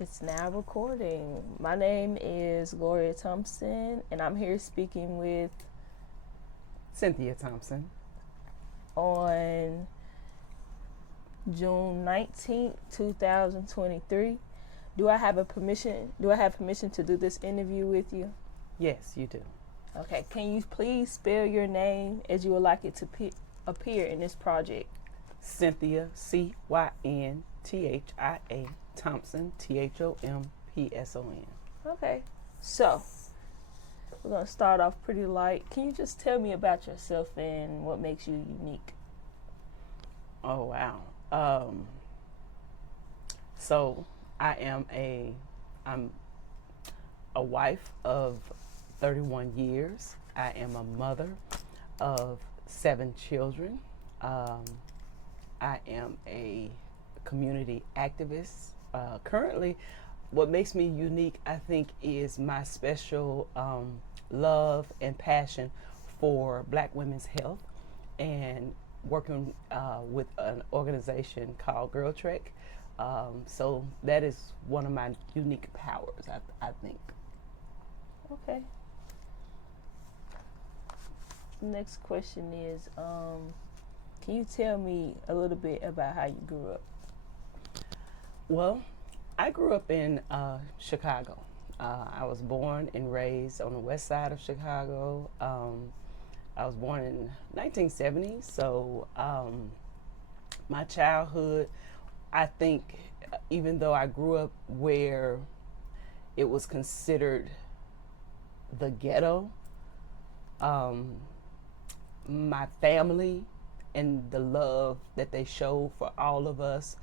It's now recording. My name is Cynthia Thompson, and I'm here speaking with Cynthia Thompson. on June 19th, 2023. Do I have permission to do this interview with you? Yes, you do. Okay, can you please spell your name as you would like it to appear in this project? Cynthia, Cynthia Thompson, Thompson. Okay, so we're going to start off pretty light. Can you just tell me about yourself and what makes you unique? Oh wow. So I'm a wife of 31 years. I am a mother of 7 children. I am a community activist. Currently, what makes me unique, I think, is my special love and passion for Black women's health and working with an organization called Girl Trek. So that is one of my unique powers, I think. Okay. Next question is, can you tell me a little bit about how you grew up? Well, I grew up in Chicago. I was born and raised on the west side of Chicago. I was born in 1970, so my childhood, I think, even though I grew up where it was considered the ghetto, my family and the love that they showed for all of us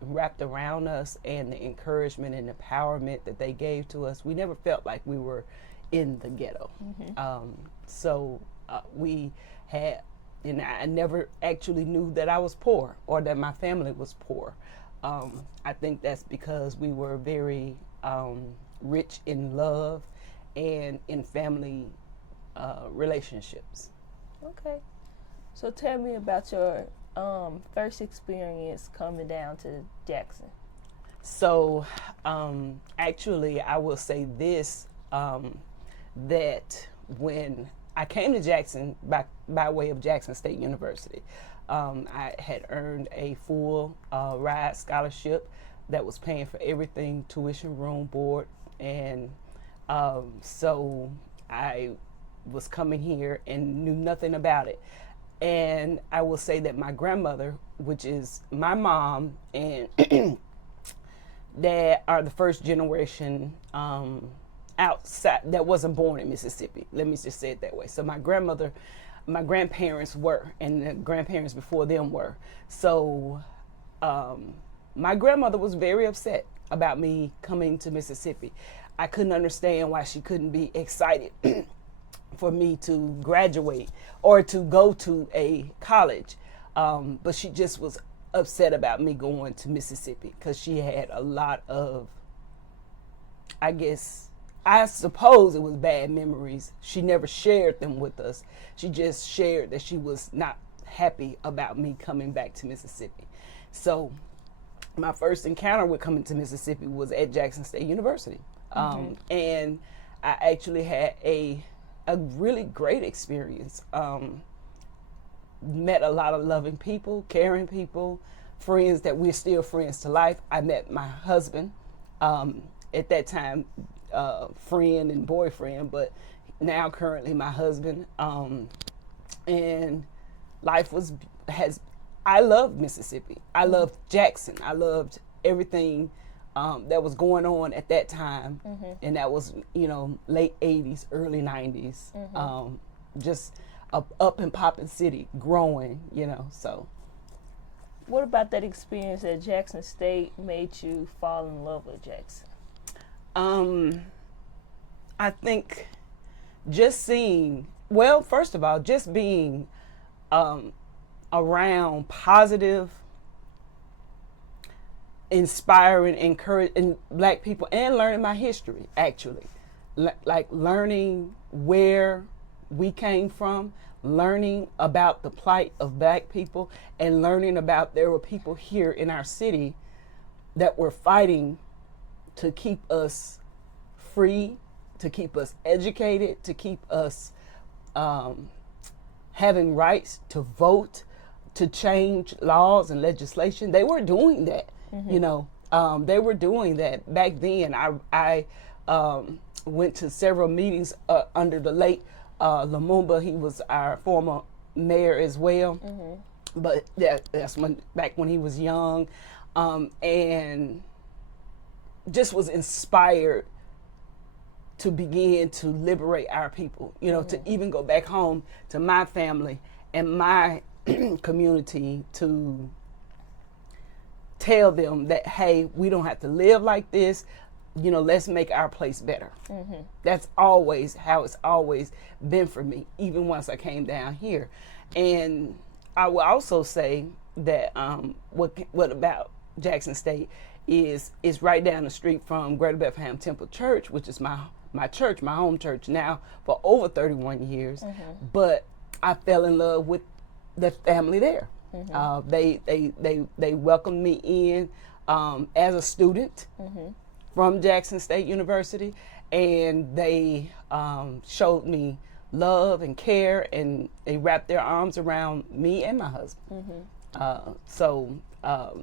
wrapped around us, and the encouragement and empowerment that they gave to us, we never felt like we were in the ghetto. So we had, and I never actually knew that I was poor or that my family was poor. I think that's because we were very rich in love and in family relationships. Okay. So tell me about your first experience coming down to Jackson. So actually, I will say this, that when I came to Jackson by way of Jackson State University, I had earned a full ride scholarship that was paying for everything, tuition, room, board, and so I was coming here and knew nothing about it. And I will say that my grandmother, which is my mom and dad, are the first generation outside that wasn't born in Mississippi. Let me just say it that way. So my grandmother, my grandparents were, and the grandparents before them were. So my grandmother was very upset about me coming to Mississippi. I couldn't understand why she couldn't be excited for me to graduate or to go to a college. But she just was upset about me going to Mississippi because she had a lot of, I suppose it was bad memories. She never shared them with us. She just shared that she was not happy about me coming back to Mississippi. So my first encounter with coming to Mississippi was at Jackson State University. And I actually had a really great experience. Met a lot of loving people, caring people, friends that we're still friends to life. I met my husband, at that time, friend and boyfriend, but now currently my husband. And life I loved Mississippi. I loved Jackson. I loved everything that was going on at that time. And that was, late 80s, early 90s. Just a up and popping city, growing, so. What about that experience at Jackson State made you fall in love with Jackson? I think just first of all, just being around positive, inspiring, encouraging Black people, and learning my history, actually. Like learning where we came from, learning about the plight of Black people, and learning about there were people here in our city that were fighting to keep us free, to keep us educated, to keep us having rights to vote, to change laws and legislation. They were doing that, you know. They were doing that back then. I went to several meetings under the late Lumumba. He was our former mayor as well. But that's back when he was young, and just was inspired to begin to liberate our people, you know, to even go back home to my family and my community to tell them that, hey, we don't have to live like this, you know, let's make our place better. That's always how it's always been for me, even once I came down here. And I will also say that what about Jackson State is right down the street from Greater Bethlehem Temple Church, which is my church, my home church now for over 31 years. But I fell in love with the family there. They welcomed me in as a student from Jackson State University, and they showed me love and care, and they wrapped their arms around me and my husband. So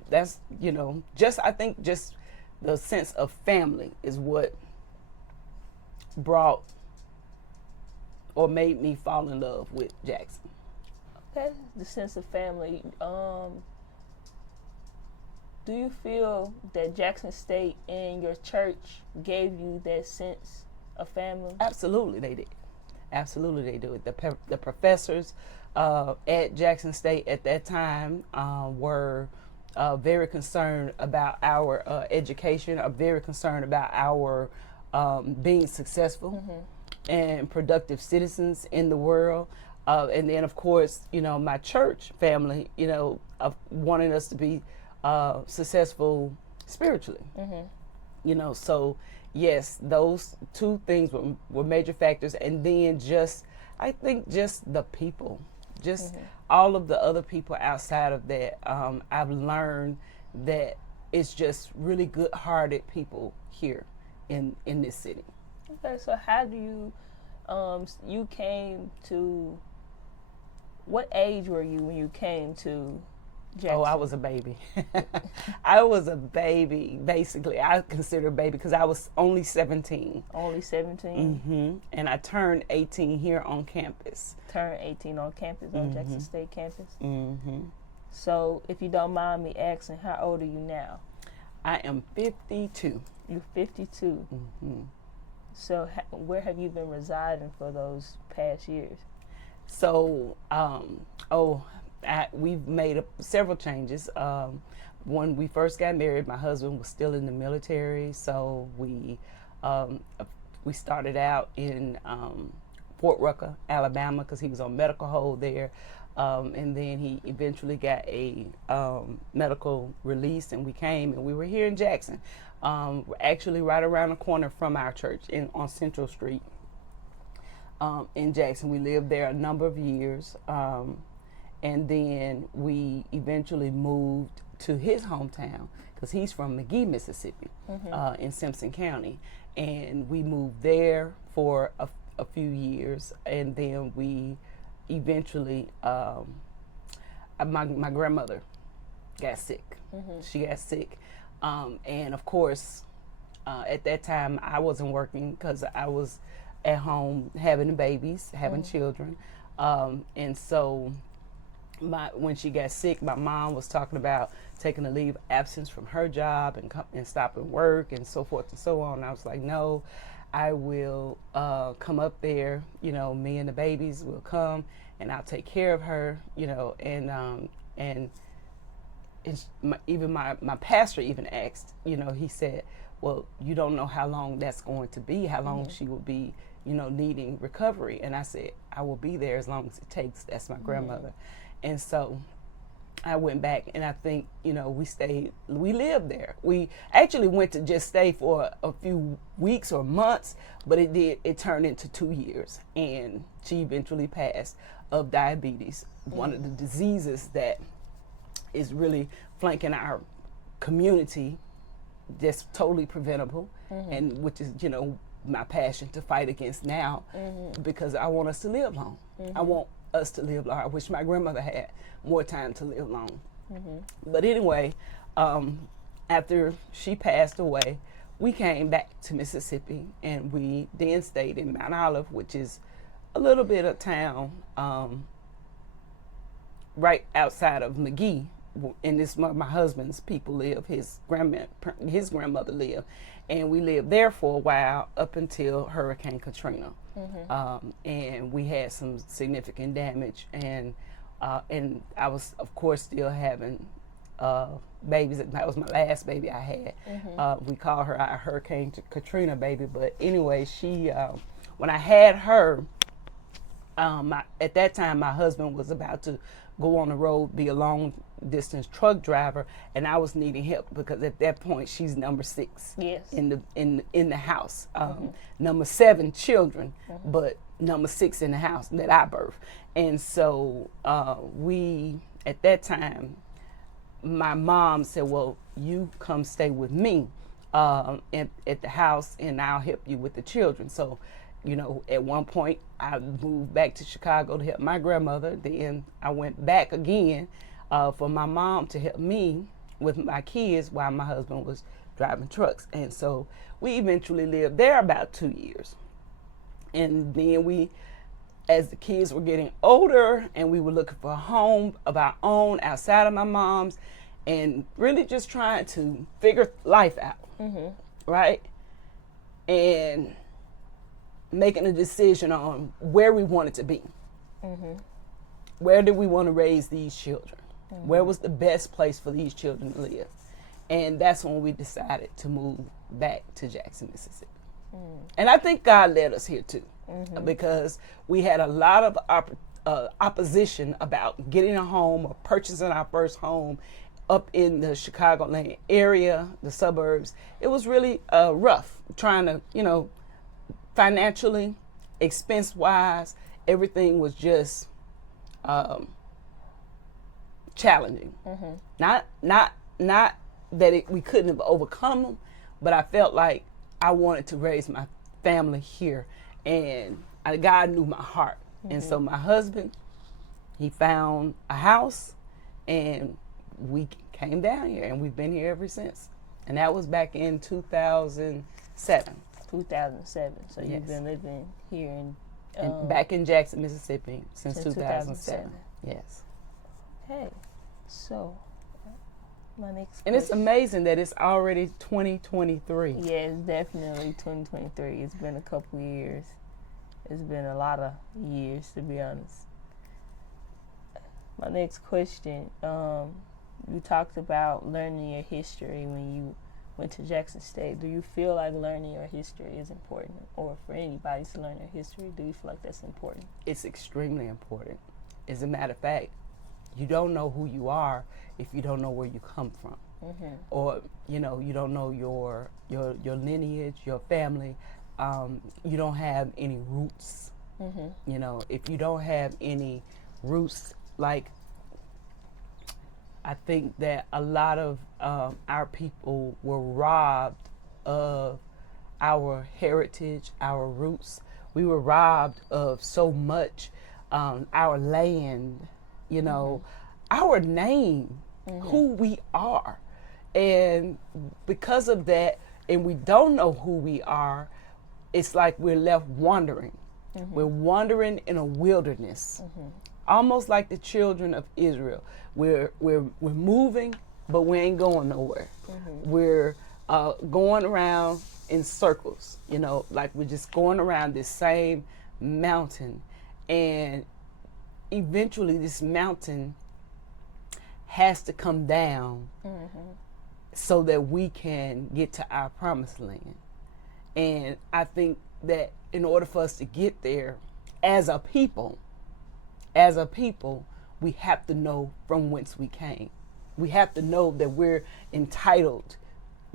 that's, you know, I think just the sense of family is what brought or made me fall in love with Jackson. Okay, the sense of family. Do you feel that Jackson State and your church gave you that sense of family? Absolutely, they did. Absolutely, they do. The professors at Jackson State at that time were very concerned about our education, are very concerned about our being successful and productive citizens in the world. And then, of course, you know, my church family, you know, wanting us to be successful spiritually. You know, so yes, those two things were major factors. And then I think just the people, all of the other people outside of that, I've learned that it's just really good-hearted people here in this city. Okay, so how do you came to, what age were you when you came to Jackson? Oh, I was a baby. I was a baby, basically. I consider a baby because I was only 17. Only 17? And I turned 18 here on campus. Turned 18 on campus, on Jackson State campus? So, if you don't mind me asking, how old are you now? I am 52. You're 52? So, where have you been residing for those past years? So, we've made several changes. When we first got married, my husband was still in the military, so we started out in Fort Rucker, Alabama, because he was on medical hold there, and then he eventually got a medical release, and we came, and we were here in Jackson, actually right around the corner from our church on Central Street in Jackson. We lived there a number of years. And then we eventually moved to his hometown because he's from McGee, Mississippi, in Simpson County. And we moved there for a few years. And then we eventually, my grandmother got sick. She got sick. And of course, at that time, I wasn't working because I was at home having babies, having children. And so when she got sick, my mom was talking about taking a leave of absence from her job and stopping work and so forth and so on. And I was like, no, I will come up there. You know, me and the babies will come, and I'll take care of her. You know, and even my pastor even asked. You know, he said, well, you don't know how long that's going to be. How long she will be, you know, needing recovery. And I said, I will be there as long as it takes. That's my grandmother. And so I went back, and I think, you know, we lived there. We actually went to just stay for a few weeks or months, but it turned into 2 years. And she eventually passed of diabetes, one of the diseases that is really flanking our community just totally preventable, and which is, you know, my passion to fight against now, because I want us to live long. I want us to live long. I wish my grandmother had more time to live long. But anyway, after she passed away, we came back to Mississippi, and we then stayed in Mount Olive, which is a little bit of town right outside of McGee. And this my husband's people live. His grandmother lived, and we lived there for a while up until Hurricane Katrina, and we had some significant damage. And I was, of course, still having babies. That was my last baby I had. We call her our Hurricane Katrina baby. But anyway, she when I had her, at that time my husband was about to go on the road, be a long distance truck driver, and I was needing help because at that point she's number 6 in the house, number 7 children, but number 6 in the house that I birthed. And so we, at that time, my mom said, well, you come stay with me at the house, and I'll help you with the children. So, you know, at one point I moved back to Chicago to help my grandmother. Then I went back again for my mom to help me with my kids while my husband was driving trucks. And so we eventually lived there about 2 years. And then we, as the kids were getting older and we were looking for a home of our own outside of my mom's, and really just trying to figure life out, right? And making a decision on where we wanted to be. Where did we want to raise these children? Where was the best place for these children to live? And that's when we decided to move back to Jackson, Mississippi. And I think God led us here too, because we had a lot of opposition about getting a home or purchasing our first home up in the Chicagoland area, the suburbs. It was really rough trying to, you know, financially, expense-wise, everything was just challenging. Not that we couldn't have overcome them, but I felt like I wanted to raise my family here, and God knew my heart. And so my husband, he found a house, and we came down here, and we've been here ever since. And that was back in 2007. 2007. So you've been living here in back in Jackson, Mississippi since 2007. Yes. Okay. So my next question. And it's amazing that it's already 2023. Yeah, it's definitely 2023. It's been a couple years. It's been a lot of years, to be honest. My next question, you talked about learning your history when you went to Jackson State. Do you feel like learning your history is important, or for anybody to learn their history, do you feel like that's important? It's extremely important. As a matter of fact, you don't know who you are if you don't know where you come from, or you know, you don't know your lineage, your family. You don't have any roots. You know, if you don't have any roots, like I think that a lot of our people were robbed of our heritage, our roots. We were robbed of so much, our land, you know, our name, who we are. And because of that, and we don't know who we are, it's like we're left wandering. We're wandering in a wilderness. Almost like the children of Israel. We're moving, but we ain't going nowhere. We're going around in circles, you know, like we're just going around this same mountain. And eventually this mountain has to come down so that we can get to our promised land. And I think that in order for us to get there as a people, we have to know from whence we came. We have to know that we're entitled,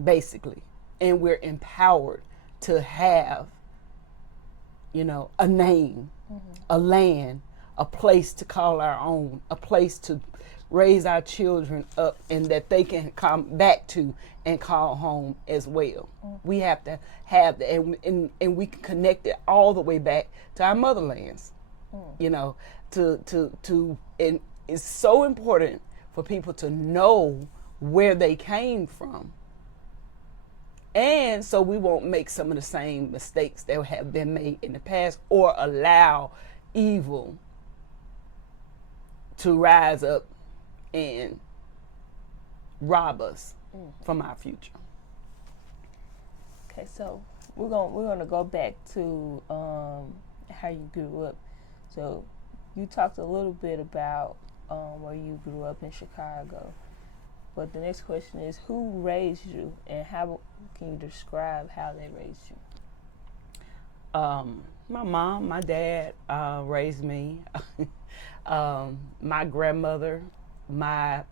basically, and we're empowered to have, you know, a name, a land, a place to call our own, a place to raise our children up and that they can come back to and call home as well. We have to have that, and we can connect it all the way back to our motherlands. You know, and it's so important for people to know where they came from. And so we won't make some of the same mistakes that have been made in the past, or allow evil to rise up and rob us from our future. Okay, so we're gonna go back to how you grew up. So you talked a little bit about where you grew up in Chicago. But the next question is, who raised you, and how can you describe how they raised you? My mom, my dad raised me. My grandmother, my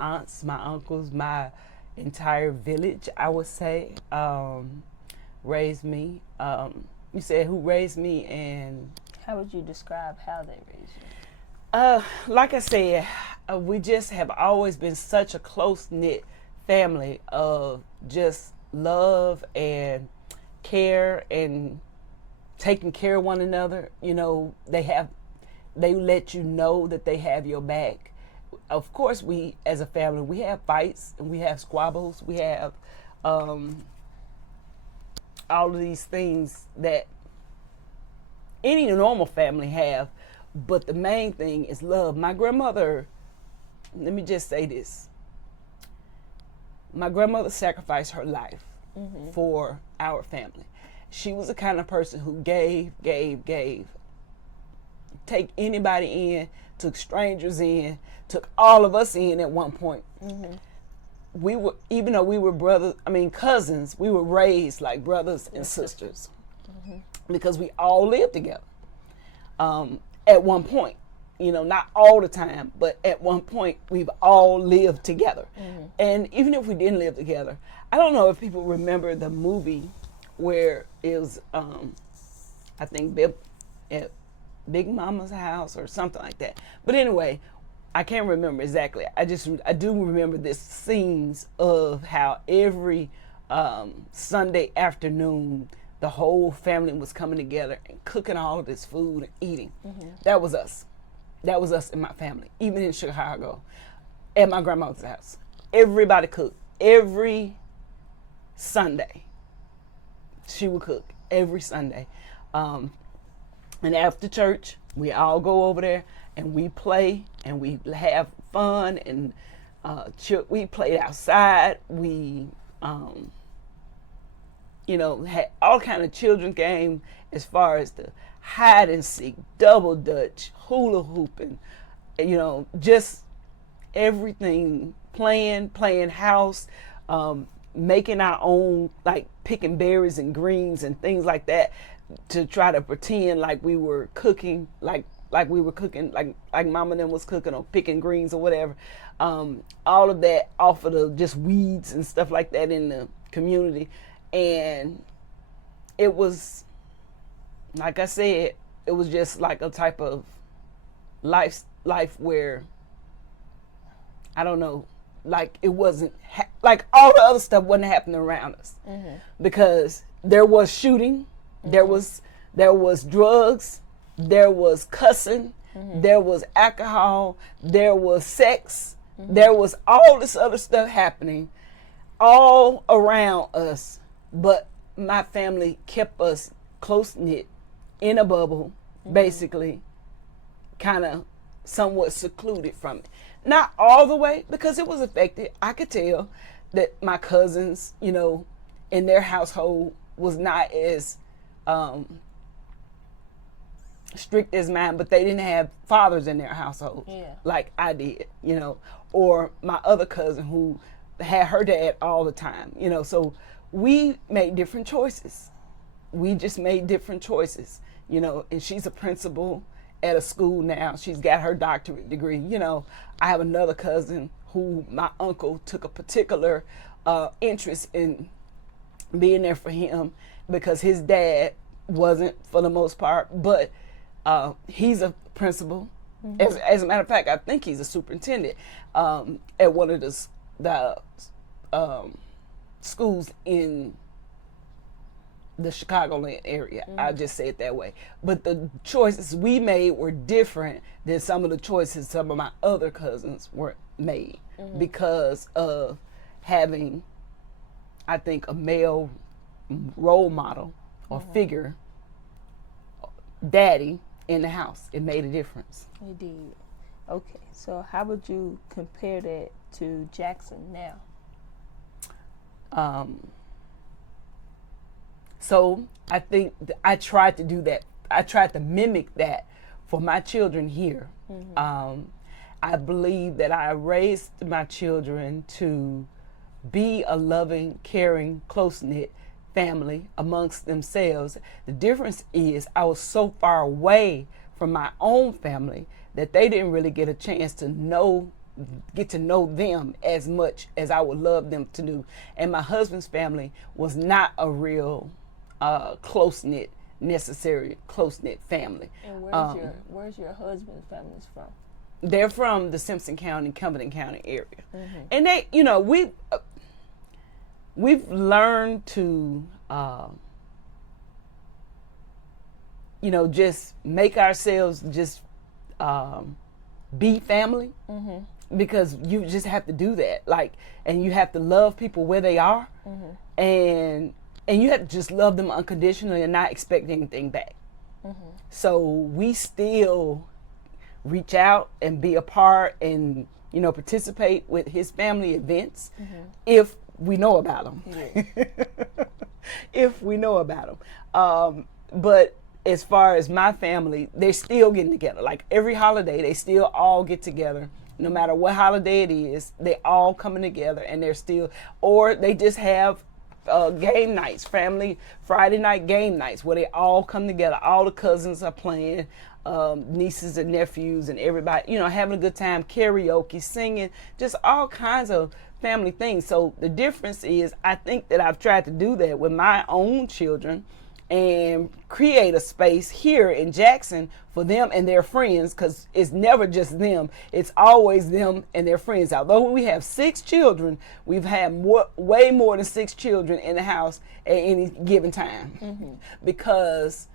aunts, my uncles, my entire village, I would say, raised me. You said who raised me, and how would you describe how they raised you? Like I said, we just have always been such a close-knit family of just love and care and taking care of one another. You know, they let you know that they have your back. Of course, we as a family, we have fights and we have squabbles. We have all of these things that any normal family have. But the main thing is love. My grandmother, let me just say this. My grandmother sacrificed her life for our family. She was the kind of person who gave. Take anybody in, took strangers in, took all of us in at one point. We were, even though we were cousins, we were raised like brothers and sisters because we all lived together. At one point, you know, not all the time, but at one point we've all lived together. And even if we didn't live together, I don't know if people remember the movie where it was, I think at Big Mama's house or something like that. But anyway, I can't remember exactly. I do remember this scenes of how every Sunday afternoon the whole family was coming together and cooking all of this food and eating. That was us. That was us in my family, even in Chicago, at my grandmother's house. Everybody cooked. Every Sunday, she would cook every Sunday. And after church, we all go over there and we play and we have fun, and we played outside. We had all kind of children's game, as far as the hide and seek, double dutch, hula hooping, just everything, playing house, making our own, like picking berries and greens and things like that, to try to pretend like we were cooking, like we were cooking, like mama and them was cooking or picking greens or whatever. All of that off of the just weeds and stuff like that in the community. And it was, like I said, it was just like a type of life where, I don't know, like it wasn't, like all the other stuff wasn't happening around us. Because there was shooting, there was drugs, there was cussing, there was alcohol, there was sex, there was all this other stuff happening all around us. But my family kept us close-knit in a bubble, basically, kind of somewhat secluded from it. Not all the way, because it was affected. I could tell that my cousins, in their household was not as strict as mine, but they didn't have fathers in their household like I did, or my other cousin who had her dad all the time, so we made different choices. We just made different choices, and she's a principal at a school now. She's got her doctorate degree. I have another cousin who my uncle took a particular interest in being there for him, because his dad wasn't, for the most part, but he's a principal As a matter of fact, I think he's a superintendent at one of the schools in the Chicagoland area. I'll just say it that way. But the choices we made were different than some of the choices some of my other cousins were made because of having, I think, a male role model or figure, daddy, in the house. It made a difference. It did. Okay, so how would you compare that to Jackson now? So I think I tried to do that. I tried to mimic that for my children here. I believe that I raised my children to be a loving, caring, close-knit family amongst themselves. The difference is I was so far away from my own family that they didn't really get a chance to get to know them as much as I would love them to do. And my husband's family was not a real close-knit family. And where's your husband's family from? They're from the Simpson County, Cumberland County area. And they, we've learned to, just make ourselves just be family because you just have to do that. And you have to love people where they are, and you have to just love them unconditionally and not expect anything back. So we still reach out and be a part and participate with his family events if we know about them. If we know about them. But as far as my family, they're still getting together. Like every holiday, they still all get together. No matter what holiday it is, they all coming together, and they're still, or they just have game nights, family Friday night game nights where they all come together. All the cousins are playing, nieces and nephews and everybody, having a good time, karaoke, singing, just all kinds of family things. So the difference is I think that I've tried to do that with my own children and create a space here in Jackson for them and their friends, because it's never just them. It's always them and their friends. Although we have 6 children, we've had way more than 6 children in the house at any given time because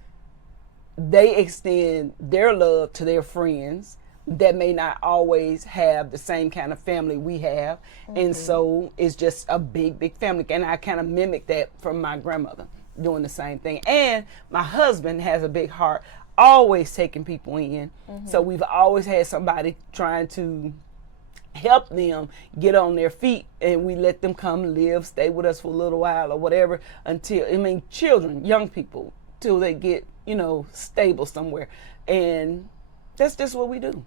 they extend their love to their friends that may not always have the same kind of family we have. And so it's just a big, big family. And I kind of mimic that from my grandmother, doing the same thing. And my husband has a big heart, always taking people in. So we've always had somebody trying to help them get on their feet, and we let them come live, stay with us for a little while or whatever until, children, young people, till they get, stable somewhere. And that's just what we do.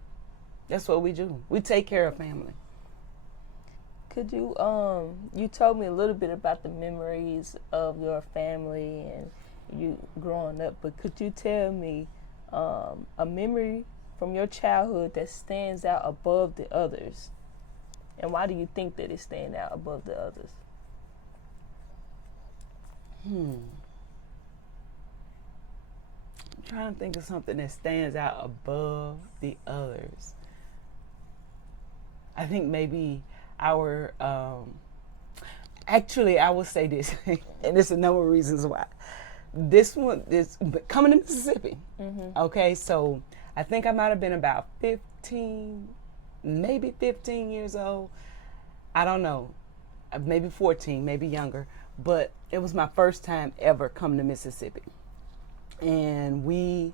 That's what we do. We take care of family. Could you, you told me a little bit about the memories of your family and you growing up, but could you tell me a memory from your childhood that stands out above the others? And why do you think that it stands out above the others? I'm trying to think of something that stands out above the others. I think maybe our, actually I will say this, and there's a number of reasons why. This coming to Mississippi, okay, so I think I might have been about 15, maybe 15 years old. I don't know, maybe 14, maybe younger, but it was my first time ever coming to Mississippi. And we,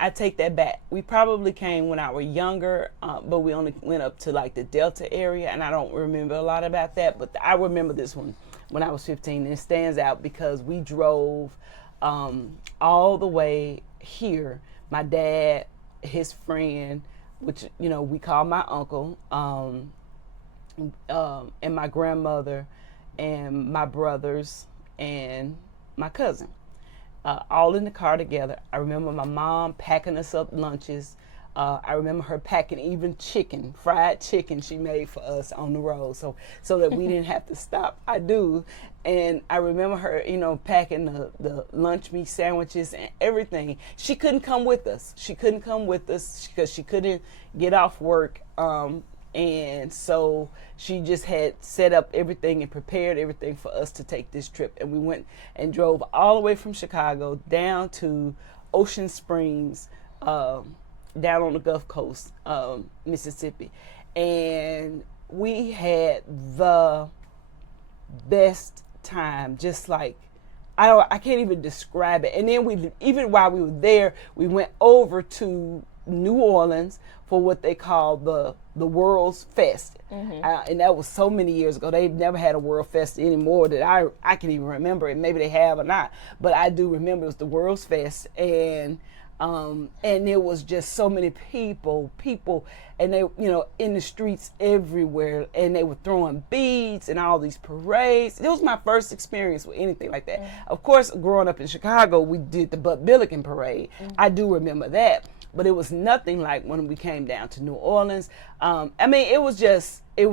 I take that back. We probably came when I was younger, but we only went up to like the Delta area, and I don't remember a lot about that, but I remember this one when I was 15, and it stands out because we drove all the way here. My dad, his friend, which, we call my uncle, and my grandmother, and my brothers, and my cousin. All in the car together. I remember my mom packing us up lunches. I remember her packing even chicken, fried chicken she made for us on the road, so that we didn't have to stop. I do. And I remember her, packing the lunch meat sandwiches and everything. She couldn't come with us. Because she couldn't get off work. And so she just had set up everything and prepared everything for us to take this trip. And we went and drove all the way from Chicago down to Ocean Springs, down on the Gulf Coast, Mississippi. And we had the best time, just like, I can't even describe it. And then even while we were there, we went over to New Orleans for what they call the World's Fest. And that was so many years ago. They've never had a World Fest anymore that I can even remember it. Maybe they have or not, but I do remember it was the World's Fest. And there was just so many people, and they, in the streets everywhere, and they were throwing beads and all these parades. It was my first experience with anything like that. Of course, growing up in Chicago, we did the Buck Billiken Parade. I do remember that, but it was nothing like when we came down to New Orleans. It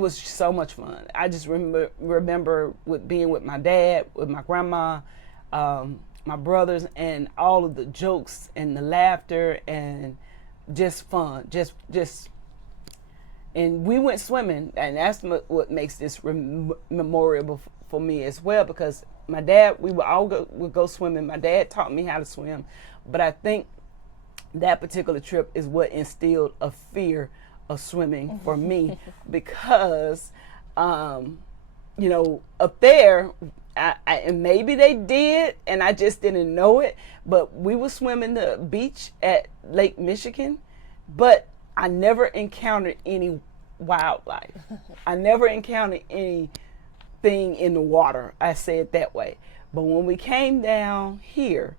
was so much fun. I just remember being with my dad, with my grandma, my brothers, and all of the jokes and the laughter and just fun, just. And we went swimming, and that's what makes this memorable for me as well, because my dad, we would go swimming. My dad taught me how to swim, but I think that particular trip is what instilled a fear of swimming for me, because, up there, and maybe they did, and I just didn't know it, but we were swimming the beach at Lake Michigan, but I never encountered any wildlife. I never encountered anything in the water. I say it that way. But when we came down here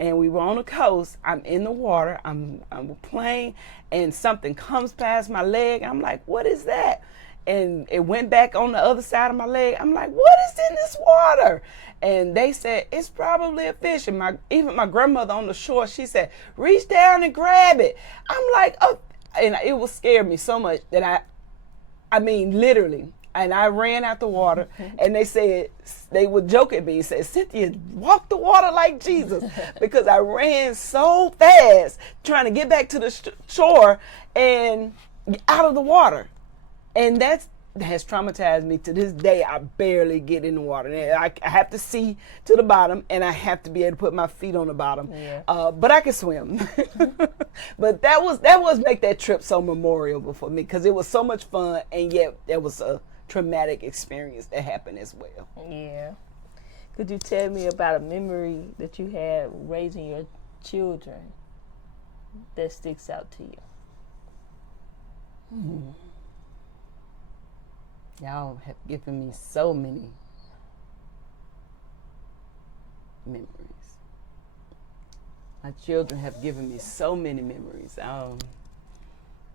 and we were on the coast, I'm in the water, I'm playing, and something comes past my leg. I'm like, what is that? And it went back on the other side of my leg. I'm like, what is in this water? And they said, it's probably a fish. And even my grandmother on the shore, she said, reach down and grab it. I'm like, oh. And it would scare me so much that literally, and I ran out the water, and they would joke at me and say, Cynthia, walk the water like Jesus, because I ran so fast trying to get back to the shore and out of the water. And that has traumatized me to this day. I barely get in the water. I have to see to the bottom, and I have to be able to put my feet on the bottom. Yeah. But I can swim. But that was make that trip so memorable for me, because it was so much fun, and yet there was a traumatic experience that happened as well. Yeah. Could you tell me about a memory that you had raising your children that sticks out to you? Y'all have given me so many memories. My children have given me so many memories. Let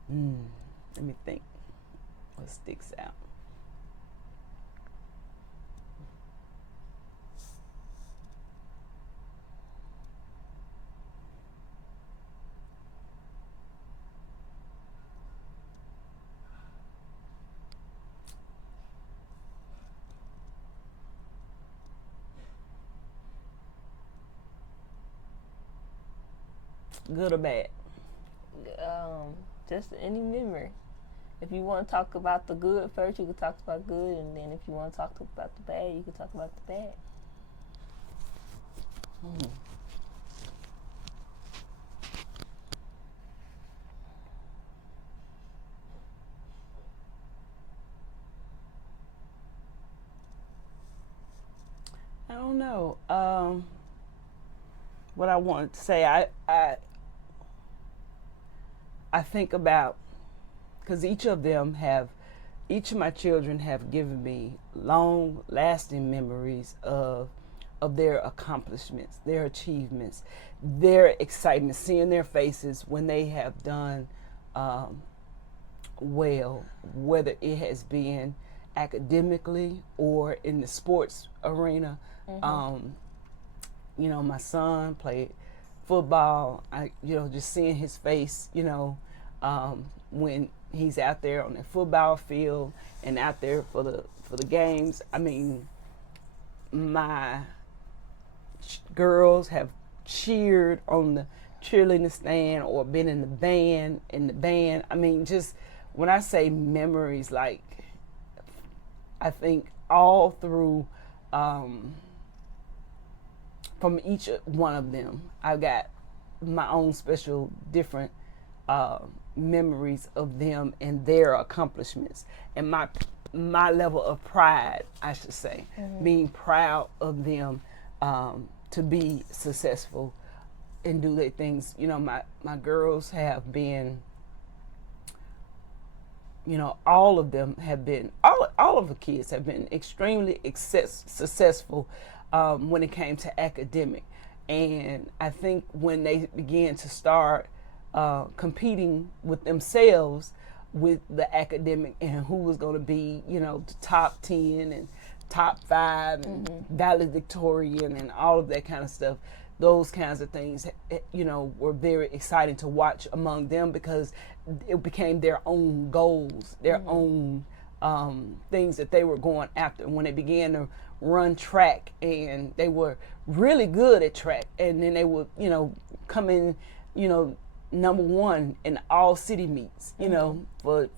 me think what sticks out. Good or bad? Just any memory. If you want to talk about the good first, you can talk about good, and then if you want to talk about the bad, you can talk about the bad. I don't know. What I wanted to say, I think about, because each of my children have given me long lasting memories of their accomplishments, their achievements, their excitement, seeing their faces when they have done well, whether it has been academically or in the sports arena. My son played football. Just seeing his face, when he's out there on the football field and out there for the games. I mean, my girls have cheered on the cheerleading stand or been in the band. I mean, just when I say memories, like I think all through from each one of them, I've got my own special different memories of them and their accomplishments, and my level of pride, I should say, being proud of them to be successful and do their things. You know, my girls have been, you know, all of them have been, all of the kids have been extremely successful when it came to academic. And I think when they began to start competing with themselves with the academic and who was going to be, you know, the top 10 and top 5 and valedictorian and all of that kind of stuff, those kinds of things, you know, were very exciting to watch among them, because it became their own goals, their own things that they were going after. When they began to run track, and they were really good at track, and then they would, you know, come in, you know, number 1 in all city meets, you know,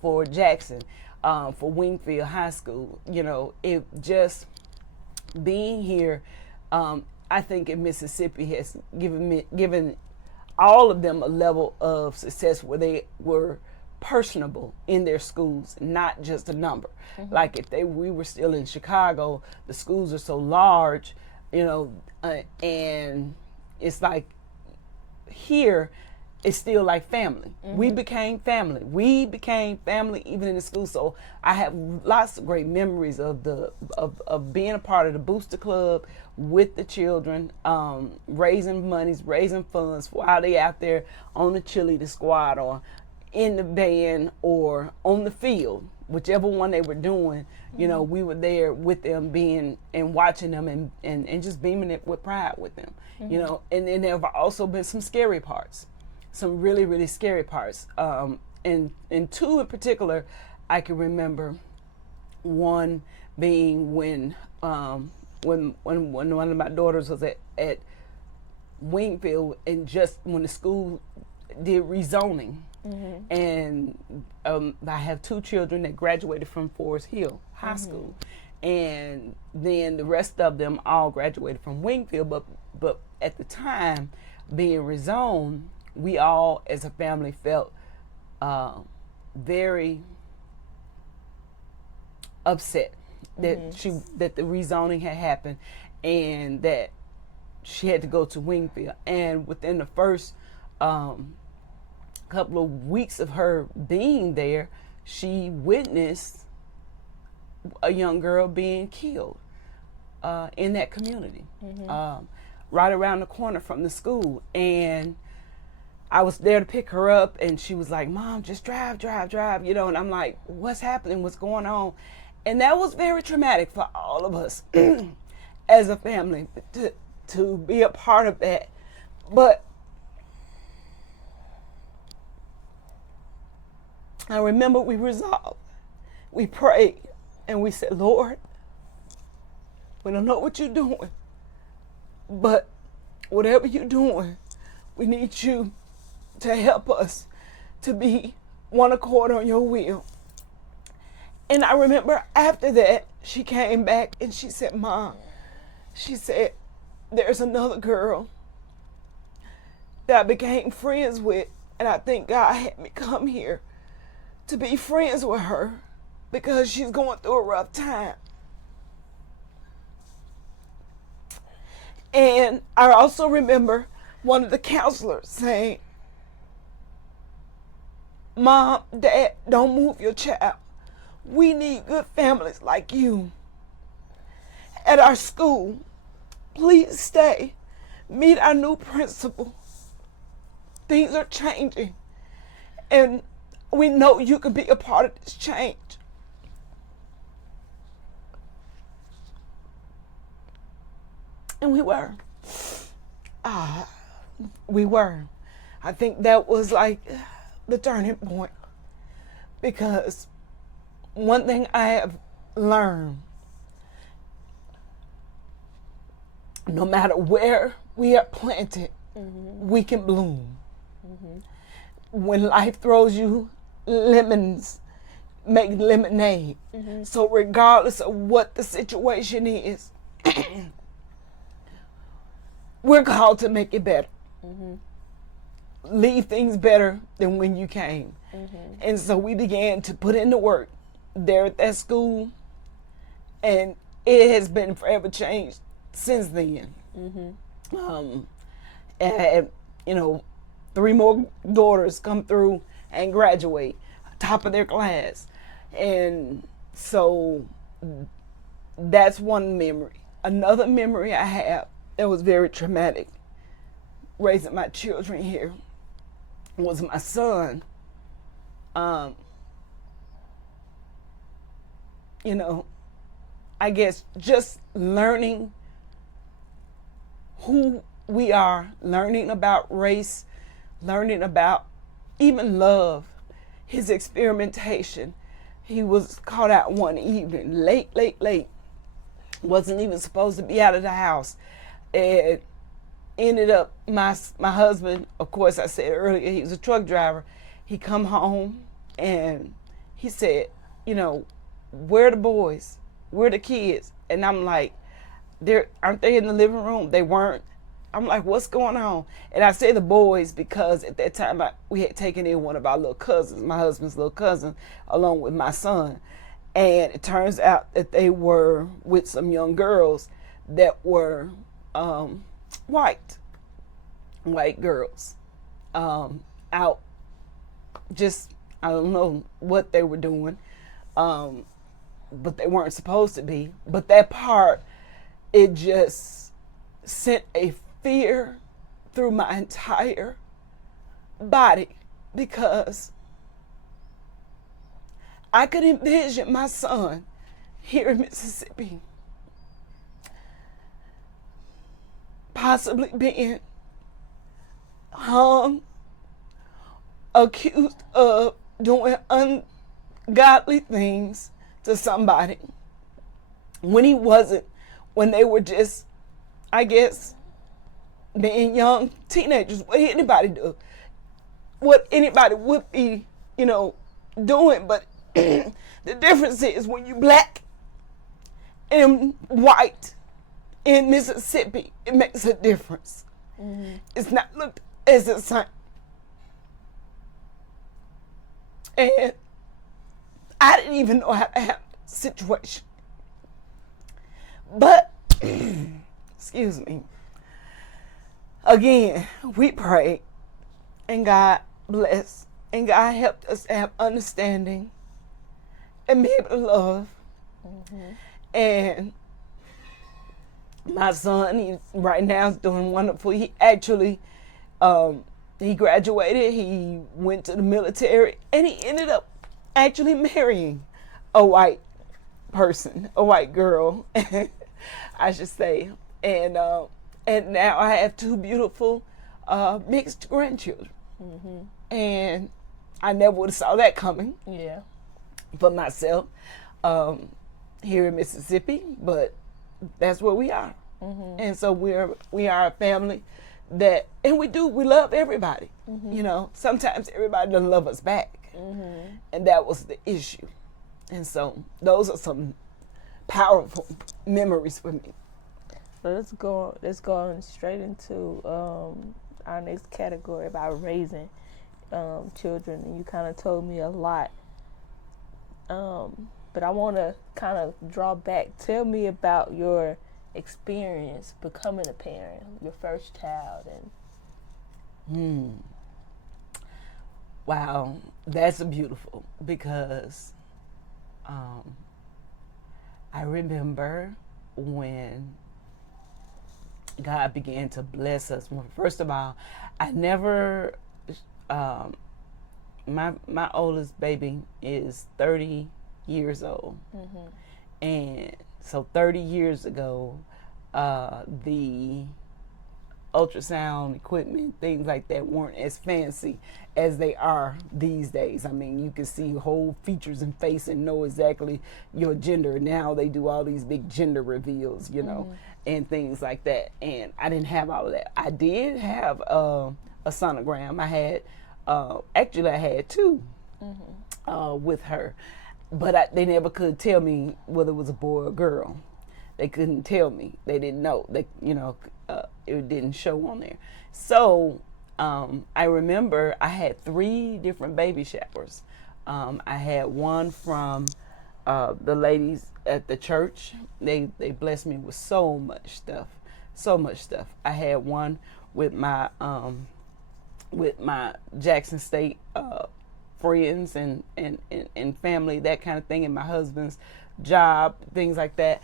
for Jackson, for Wingfield High School. You know, it just being here, I think in Mississippi has given all of them a level of success where they were personable in their schools, not just a number. Like if we were still in Chicago, the schools are so large, you know, and it's like here it's still like family. We became family. We became family even in the school. So I have lots of great memories of of being a part of the Booster Club with the children, raising monies, raising funds while they out there on the cheerleader squad or in the band or on the field, whichever one they were doing. You know, we were there with them, being and watching them and just beaming it with pride with them. You know, and then there have also been some scary parts. Some really, really scary parts. And 2 in particular, I can remember. One being when one of my daughters was at Wingfield, and just when the school did rezoning. And I have 2 children that graduated from Forest Hill High School. And then the rest of them all graduated from Wingfield. But at the time, being rezoned, we all as a family felt very upset that the rezoning had happened and that she had to go to Wingfield. And within the first couple of weeks of her being there, she witnessed a young girl being killed in that community, right around the corner from the school. And I was there to pick her up, and she was like, "Mom, just drive, you know." And I'm like, "What's happening? What's going on?" And that was very traumatic for all of us as a family to be a part of that. But I remember we resolved, we prayed, and we said, "Lord, we don't know what you're doing, but whatever you're doing, we need you to help us to be one accord on your will." And I remember after that, she came back and she said, "Mom," she said, "there's another girl that I became friends with, and I think God had me come here to be friends with her because she's going through a rough time." And I also remember one of the counselors saying, "Mom, Dad, don't move your child. We need good families like you at our school. Please stay. Meet our new principal. Things are changing, and we know you can be a part of this change." And we were. We were. I think that was like the turning point, because one thing I have learned, no matter where we are planted, we can bloom. When life throws you lemons, make lemonade. So regardless of what the situation is, we're called to make it better. Leave things better than when you came. And so we began to put in the work there at that school, and it has been forever changed since then. And you know, 3 more daughters come through and graduate, top of their class. And so that's one memory. Another memory I have that was very traumatic, raising my children here, was my son. You know, I guess just learning who we are, learning about race, learning about even love, his experimentation. He was caught out one evening, late. Wasn't even supposed to be out of the house. And ended up, my husband, of course, I said earlier, he was a truck driver. He come home and he said, you know, where are the boys? Where are the kids? And I'm like, aren't they in the living room? They weren't. I'm like, what's going on? And I say the boys because at that time we had taken in one of our little cousins, my husband's little cousin, along with my son. And it turns out that they were with some young girls that were white girls, out just, I don't know what they were doing, but they weren't supposed to be. But that part, it just sent a fear through my entire body, because I could envision my son here in Mississippi possibly being hung, accused of doing ungodly things to somebody when he wasn't, when they were just, I guess, being young teenagers. What anybody do, what anybody would be, you know, doing. But the difference is when you black and white in Mississippi, it makes a difference. It's not looked as the same. And I didn't even know how to handle the situation. But, excuse me, again, we prayed, and God blessed, and God helped us to have understanding and be able to love. And my son, he right now is doing wonderful. He actually, he graduated, he went to the military, and he ended up actually marrying a white person, a white girl, I should say. And now I have 2 beautiful mixed grandchildren. And I never would have saw that coming. Yeah. For myself, here in Mississippi, but that's where we are. And so we are a family that, and we love everybody. You know, sometimes everybody doesn't love us back. And that was the issue. And so those are some powerful memories for me. So let's go straight into our next category about raising children. And you kind of told me a lot. But I want to kind of draw back. Tell me about your experience becoming a parent, your first child. And Wow, that's beautiful, because I remember when God began to bless us. Well, first of all, I never, my oldest baby is 30 years old. And so 30 years ago, the ultrasound equipment, things like that weren't as fancy as they are these days. I mean, you can see whole features and face and know exactly your gender. Now they do all these big gender reveals, you know, and things like that. And I didn't have all of that. I did have a sonogram. I had, actually I had two with her, but they never could tell me whether it was a boy or a girl. They couldn't tell me. They didn't know. They, you know, it didn't show on there. So I remember I had 3 different baby showers. I had one from the ladies at the church. They blessed me with so much stuff. I had one with my Jackson State friends and family, that kind of thing, and my husband's job, things like that,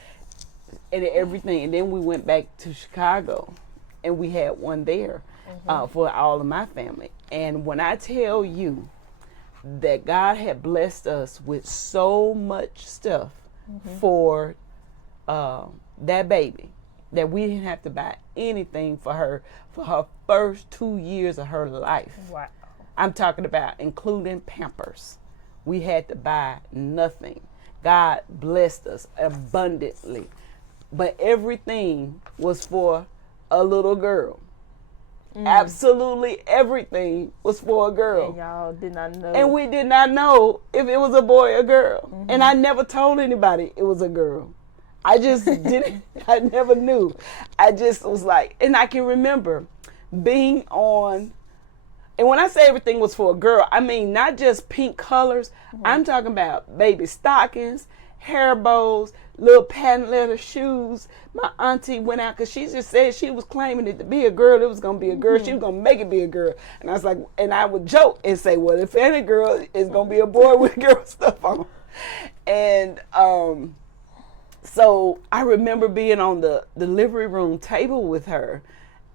and everything. And then we went back to Chicago, and we had one there for all of my family. And when I tell you that God had blessed us with so much stuff for that baby, that we didn't have to buy anything for her first 2 years of her life. Wow. I'm talking about including Pampers. We had to buy nothing. God blessed us abundantly. But everything was for a little girl. Absolutely everything was for a girl. And y'all did not know. And we did not know if it was a boy or girl. And I never told anybody it was a girl. I just didn't. I never knew. I just was like, and I can remember being on, and when I say everything was for a girl, I mean not just pink colors. I'm talking about baby stockings, hair bows, little patent leather shoes. My auntie went out because she just said she was claiming it to be a girl. It was going to be a girl. She was going to make it be a girl. And I was like, and I would joke and say, well, if any girl, it's going to be a boy with girl stuff on. And so I remember being on the delivery room table with her,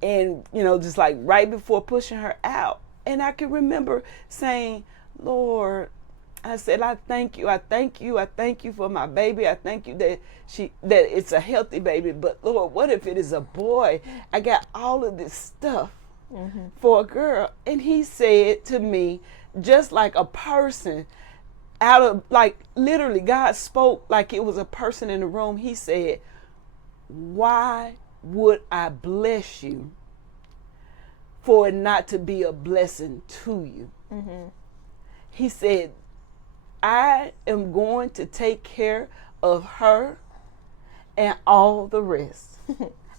and, you know, just like right before pushing her out. And I can remember saying, Lord, I said, I thank you for my baby. I thank you that it's a healthy baby. But Lord, what if it is a boy? I got all of this stuff for a girl. And he said to me, just like a person out of, like, literally God spoke like it was a person in the room. He said, why would I bless you for it not to be a blessing to you? He said, I am going to take care of her and all the rest.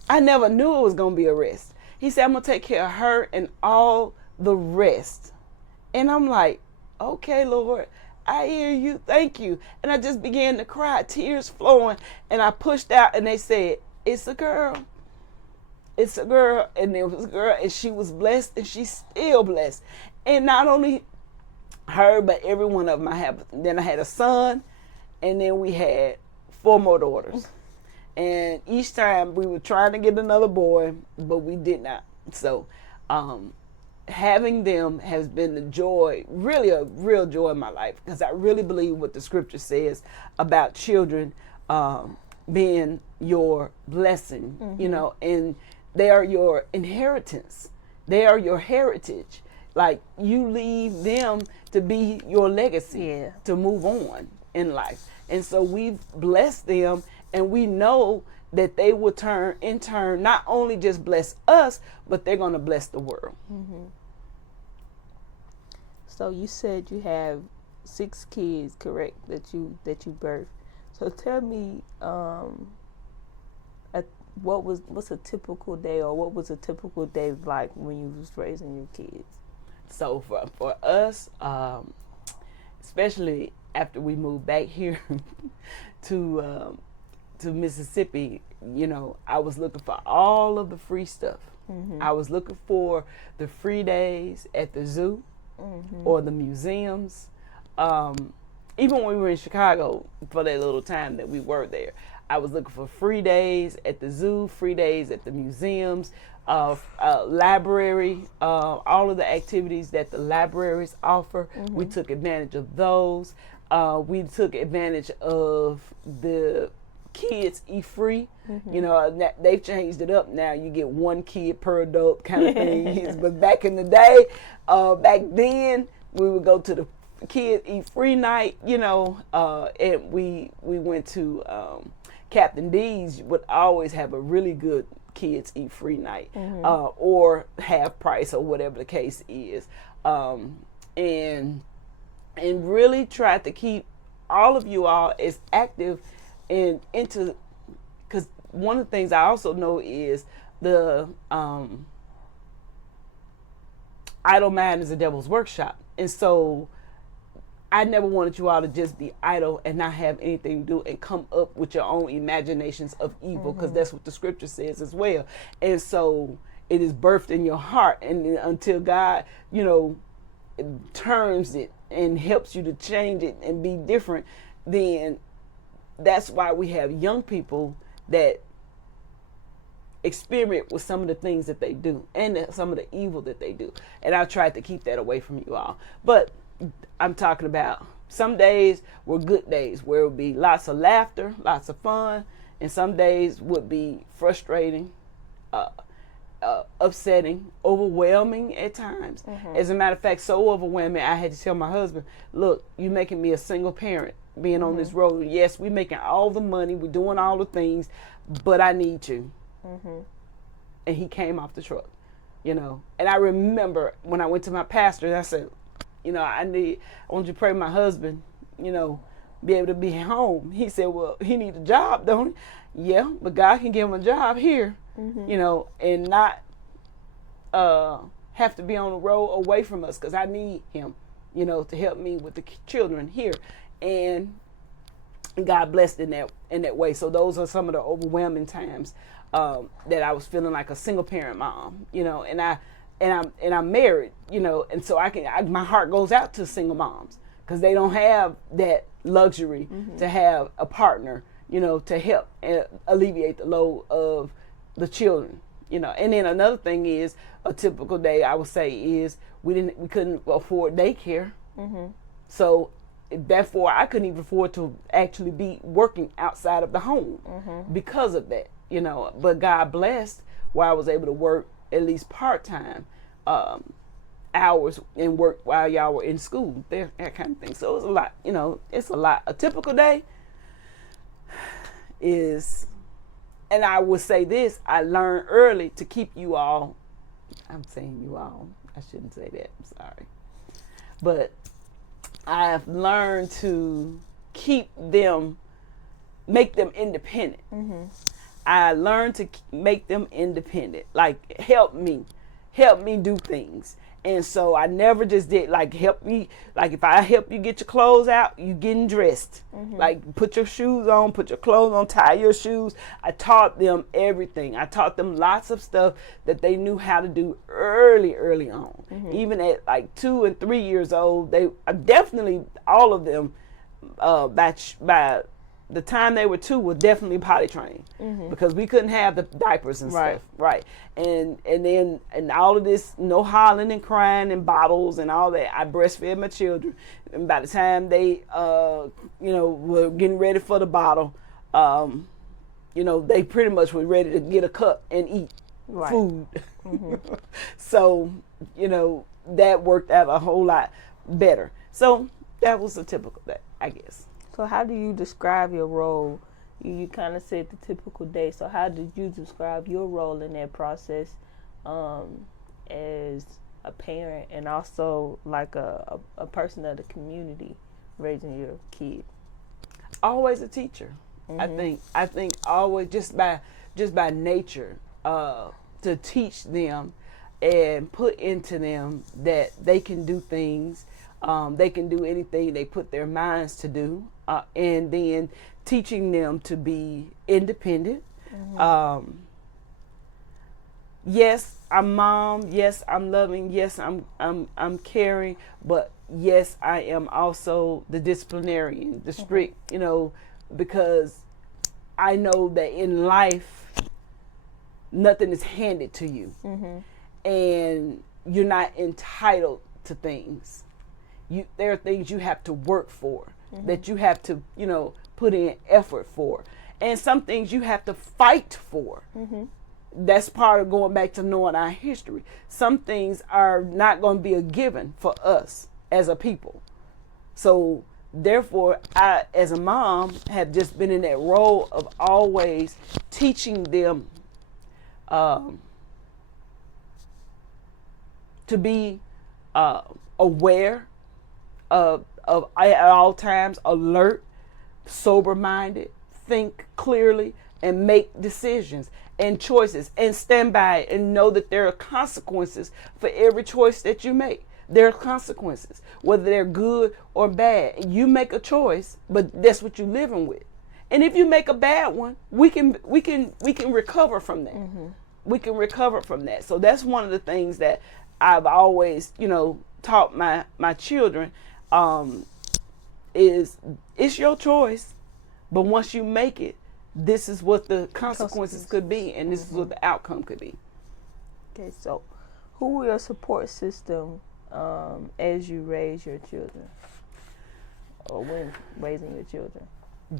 I never knew it was going to be a rest. He said, I'm going to take care of her and all the rest. And I'm like, okay, Lord, I hear you. Thank you. And I just began to cry, tears flowing. And I pushed out, and they said, it's a girl. It's a girl. And it was a girl, and she was blessed, and she's still blessed. And not only her, but every one of them. Then I had a son, and then we had 4 more daughters. And each time we were trying to get another boy, but we did not. So having them has been the joy, really a real joy in my life, because I really believe what the scripture says about children being your blessing, you know, and they are your inheritance. They are your heritage. Like, you leave them to be your legacy, to move on in life. And so we've blessed them, and we know that they will in turn, not only just bless us, but they're going to bless the world. So you said you have 6 kids, correct, that you birthed. So tell me, what's a typical day, or what was a typical day like when you was raising your kids? So for us, especially after we moved back here to Mississippi, you know, I was looking for all of the free stuff. I was looking for the free days at the zoo or the museums. Even when we were in Chicago for that little time that we were there, I was looking for free days at the zoo, free days at the museums, library, all of the activities that the libraries offer. We took advantage of those. We took advantage of the kids eat free. You know, they've changed it up now. You get one kid per adult kind of thing. But back in the day, back then, we would go to the kids eat free night, you know, and we went to Captain D's would always have a really good kids eat free night, or half price or whatever the case is, and really tried to keep all of you all as active and into, because one of the things I also know is the idle mind is a devil's workshop, and so I never wanted you all to just be idle and not have anything to do and come up with your own imaginations of evil, because that's what the scripture says as well. And so it is birthed in your heart, and until God, you know, turns it and helps you to change it and be different, then that's why we have young people that experiment with some of the things that they do and some of the evil that they do. And I tried to keep that away from you all. But I'm talking about some days were good days where it would be lots of laughter, lots of fun, and some days would be frustrating, upsetting, overwhelming at times. As a matter of fact, so overwhelming, I had to tell my husband, look, you're making me a single parent being on this road. Yes, we're making all the money, we're doing all the things, but I need you. And he came off the truck, you know. And I remember when I went to my pastor, I said, you know, I want you to pray for my husband, you know, be able to be home. He said, well, he needs a job, don't he? Yeah, but God can give him a job here, you know, and not have to be on the road away from us, because I need him, you know, to help me with the children here. And God blessed in that way. So those are some of the overwhelming times that I was feeling like a single parent mom, you know, and I'm married, you know, and so my heart goes out to single moms, because they don't have that luxury to have a partner, you know, to help alleviate the load of the children, you know. And then another thing is, a typical day I would say is we couldn't afford daycare, so therefore I couldn't even afford to actually be working outside of the home because of that, you know. But God blessed where I was able to work at least part-time hours and work while y'all were in school, that kind of thing. So it was a lot, you know, it's a lot. A typical day is, and I would say this, I learned early to keep you all, I'm saying you all, I shouldn't say that, I'm sorry. But I have learned to keep them, make them independent. I learned to make them independent, like help me do things. And so I never just did like help me, like if I help you get your clothes out, you getting dressed, like put your shoes on, put your clothes on, tie your shoes. I taught them everything. I taught them lots of stuff that they knew how to do early on. Even at like 2 and 3 years old, they definitely, all of them by the time they were 2 were definitely potty trained, because we couldn't have the diapers and stuff, right? And then all of this, no hollering and crying and bottles and all that. I breastfed my children, and by the time they, you know, were getting ready for the bottle, you know, they pretty much were ready to get a cup and eat food. So, you know, that worked out a whole lot better. So that was a typical day, I guess. So how do you describe your role? You kind of said the typical day. So how did you describe your role in that process as a parent and also like a person of the community raising your kid? Always a teacher. I think always just by nature to teach them and put into them that they can do things. They can do anything they put their minds to do, and then teaching them to be independent. Yes, I'm mom. Yes, I'm loving. Yes, I'm caring. But yes, I am also the disciplinarian, the strict. You know, because I know that in life, nothing is handed to you, and you're not entitled to things. There are things you have to work for, that you have to, you know, put in effort for. And some things you have to fight for. That's part of going back to knowing our history. Some things are not going to be a given for us as a people. So therefore, I, as a mom, have just been in that role of always teaching them to be aware of at all times, alert, sober-minded, think clearly, and make decisions and choices, and stand by it and know that there are consequences for every choice that you make. There are consequences, whether they're good or bad. You make a choice, but that's what you're living with. And if you make a bad one, we can recover from that. We can recover from that. So that's one of the things that I've always, taught my children, is it's your choice, but once you make it, this is what the consequences could be, and this is what the outcome could be. Okay, so who will your support system as you raise your children, or when raising your children?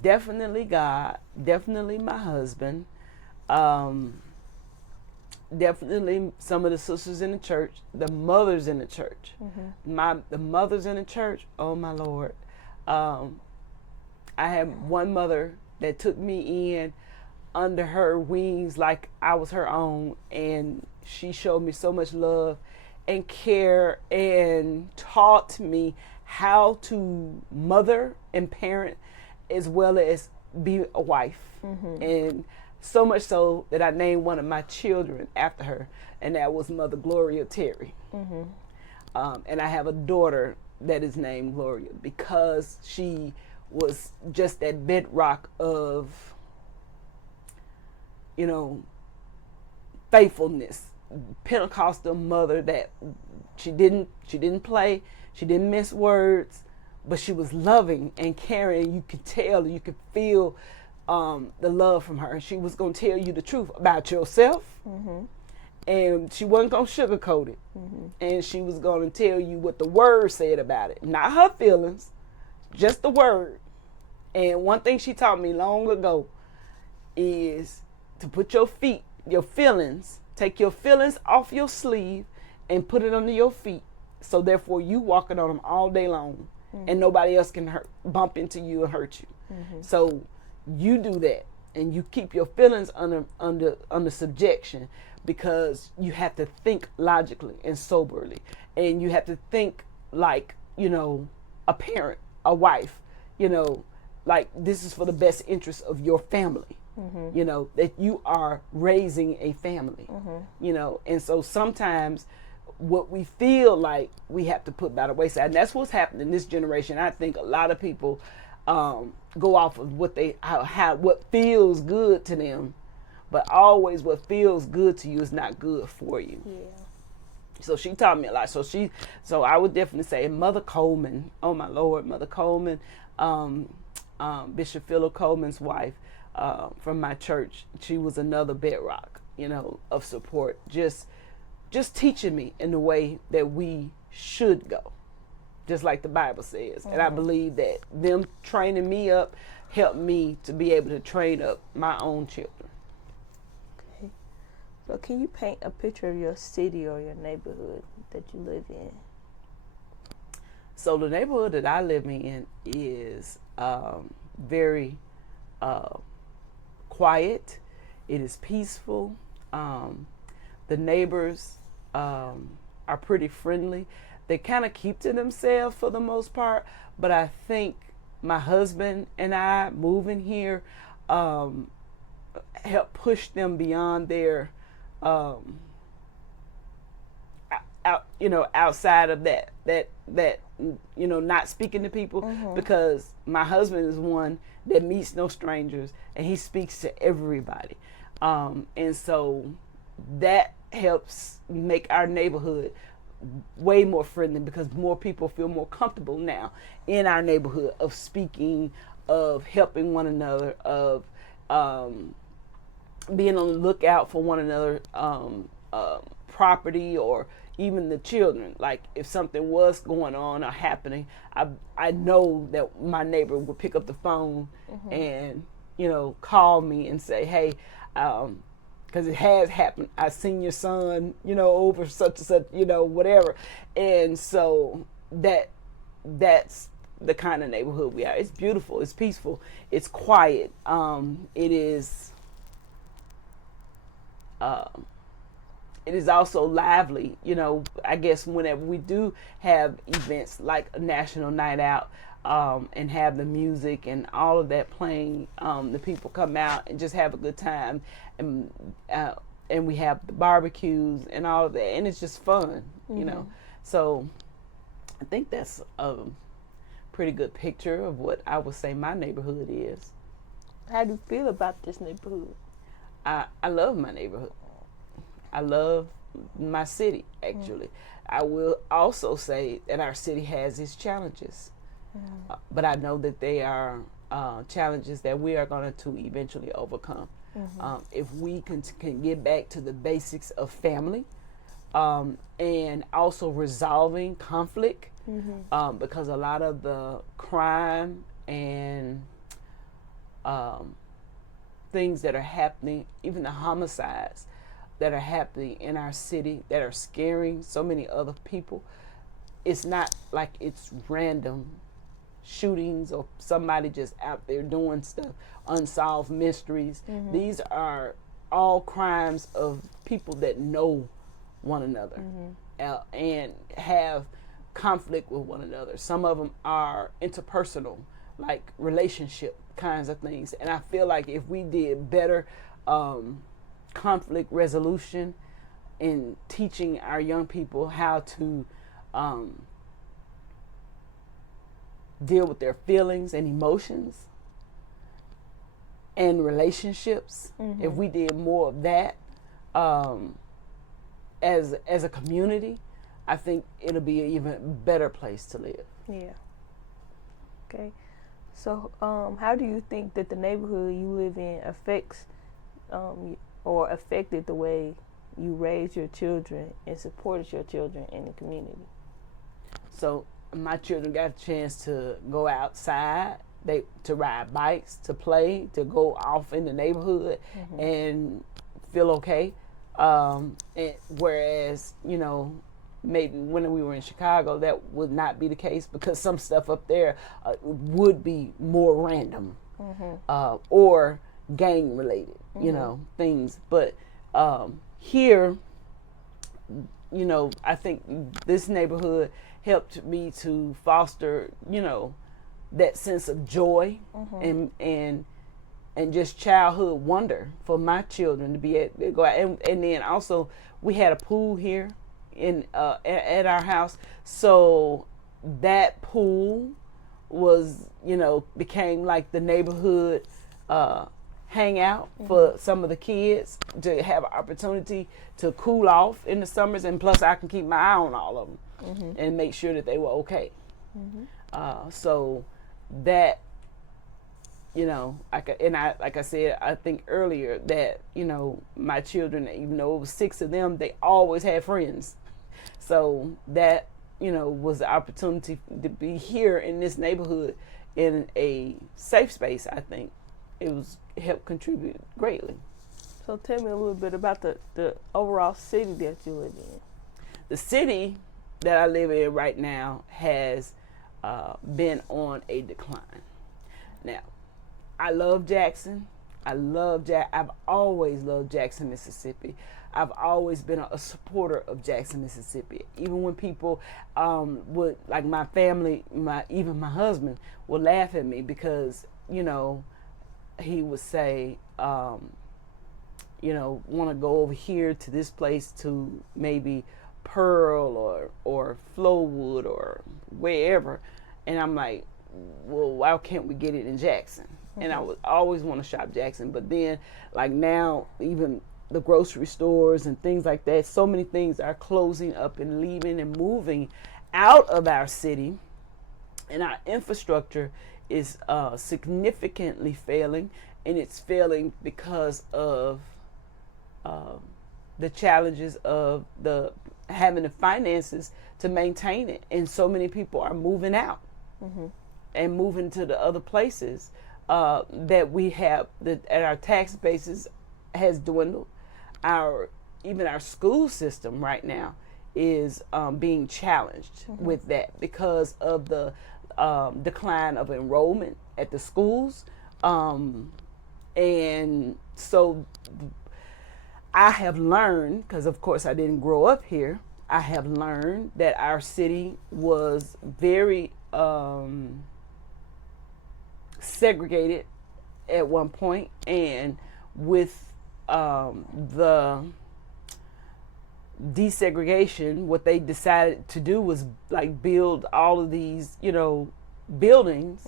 Definitely God, definitely my husband, definitely some of the sisters in the church, the mothers in the church. The mothers in the church, oh my Lord. I had one mother that took me in under her wings like I was her own, and she showed me so much love and care and taught me how to mother and parent as well as be a wife. And so much so that I named one of my children after her, and that was Mother Gloria Terry. And I have a daughter that is named Gloria because she was just that bedrock of, faithfulness. Pentecostal mother that she didn't play, she didn't miss words, but she was loving and caring. You could tell, you could feel the love from her. She was going to tell you the truth about yourself, and she wasn't going to sugarcoat it. And she was going to tell you what the word said about it, not her feelings, just the word. And one thing she taught me long ago is to put your feelings, take your feelings off your sleeve and put it under your feet. So therefore you walking on them all day long, and nobody else can bump into you and hurt you. So you do that, and you keep your feelings under subjection, because you have to think logically and soberly, and you have to think like, a parent, a wife, like this is for the best interest of your family. That you are raising a family, and so sometimes what we feel like we have to put by the wayside, and that's what's happening in this generation. I think a lot of people go off of what feels good to them, but always what feels good to you is not good for you. So she taught me a lot. So I would definitely say Mother Coleman. Oh my Lord, Mother Coleman, Bishop Philip Coleman's wife, from my church. She was another bedrock, of support. Just teaching me in the way that we should go, just like the Bible says. And I believe that them training me up helped me to be able to train up my own children. Okay. So can you paint a picture of your city or your neighborhood that you live in? So the neighborhood that I live in is very quiet. It is peaceful. The neighbors are pretty friendly. They kind of keep to themselves for the most part, but I think my husband and I moving here helped push them beyond their outside of that not speaking to people, because my husband is one that meets no strangers and he speaks to everybody, and so that helps make our neighborhood way more friendly, because more people feel more comfortable now in our neighborhood of speaking, of helping one another, of being on the lookout for one another, property, or even the children. Like if something was going on or happening, I know that my neighbor would pick up the phone and call me and say, hey, because it has happened. I seen your son, over such and such, whatever. And so that's the kind of neighborhood we are. It's beautiful. It's peaceful. It's quiet. It is also lively. I guess whenever we do have events like a national night out, and have the music and all of that playing, the people come out and just have a good time, and we have the barbecues and all of that, and it's just fun, So I think that's a pretty good picture of what I would say my neighborhood is. How do you feel about this neighborhood? I love my neighborhood. I love my city, actually. I will also say that our city has its challenges. But I know that they are challenges that we are going to eventually overcome. If we can get back to the basics of family, and also resolving conflict, because a lot of the crime and things that are happening, even the homicides that are happening in our city that are scaring so many other people, it's not like it's random shootings or somebody just out there doing stuff, unsolved mysteries. These are all crimes of people that know one another, and have conflict with one another. Some of them are interpersonal, like relationship kinds of things. And I feel like if we did better conflict resolution in teaching our young people how to deal with their feelings and emotions and relationships, if we did more of that as a community, I think it'll be an even better place to live. Yeah. Okay. So how do you think that the neighborhood you live in affects or affected the way you raised your children and supported your children in the community? So my children got a chance to go outside, to ride bikes, to play, to go off in the neighborhood and feel okay. And whereas, maybe when we were in Chicago, that would not be the case, because some stuff up there would be more random or gang related, things. But here, I think this neighborhood helped me to foster, that sense of joy and just childhood wonder for my children to be able to go out. And then also we had a pool here at our house, so that pool was became like the neighborhood hangout for some of the kids to have an opportunity to cool off in the summers, and plus I can keep my eye on all of them and make sure that they were okay. So that like I said, I think earlier that my children, even though it was 6 of them, they always had friends. So that was the opportunity to be here in this neighborhood in a safe space. I think it helped contribute greatly. So tell me a little bit about the overall city that you live in. The city that I live in right now has been on a decline. Now, I love Jackson. I've always loved Jackson, Mississippi. I've always been a supporter of Jackson, Mississippi. Even when people would, like my family, even my husband, would laugh at me because, he would say, want to go over here to this place to maybe Pearl or Flowood or wherever. And I'm like, well, why can't we get it in Jackson? And I would always want to shop Jackson. But then, like now, even the grocery stores and things like that, so many things are closing up and leaving and moving out of our city. And our infrastructure is significantly failing. And it's failing because of the challenges of having the finances to maintain it. And so many people are moving out and moving to the other places that we have, that our tax basis has dwindled. Even our school system right now is being challenged with that because of the decline of enrollment at the schools. And so I have learned, because of course I didn't grow up here, I have learned that our city was very segregated at one point, and with the desegregation, what they decided to do was like build all of these, buildings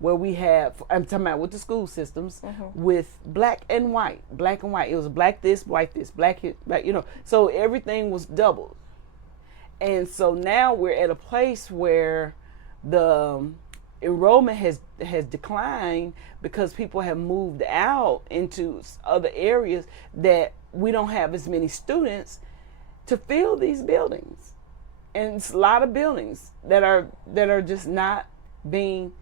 where we have, I'm talking about with the school systems, with black and white. It was black this, white this, black here, black, so everything was doubled. And so now we're at a place where the enrollment has declined because people have moved out into other areas that we don't have as many students to fill these buildings. And it's a lot of buildings that are just not being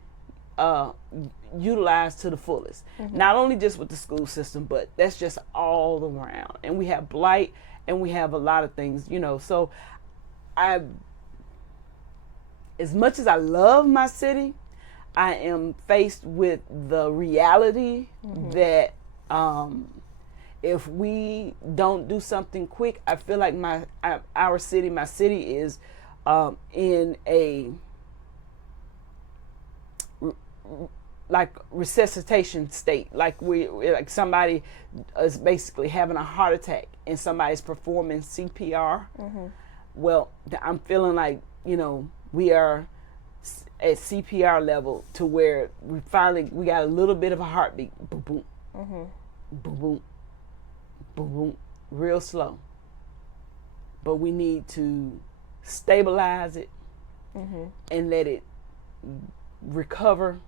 utilized to the fullest. Not only just with the school system, but that's just all around. And we have blight, and we have a lot of things, so as much as I love my city, I am faced with the reality that if we don't do something quick, I feel like my city is in a like resuscitation state. Like like somebody is basically having a heart attack and somebody's performing CPR. Well, I'm feeling like, we are at CPR level to where we got a little bit of a heartbeat. Boom, boom, boom, boom, boom, boom, real slow. But we need to stabilize it and let it recover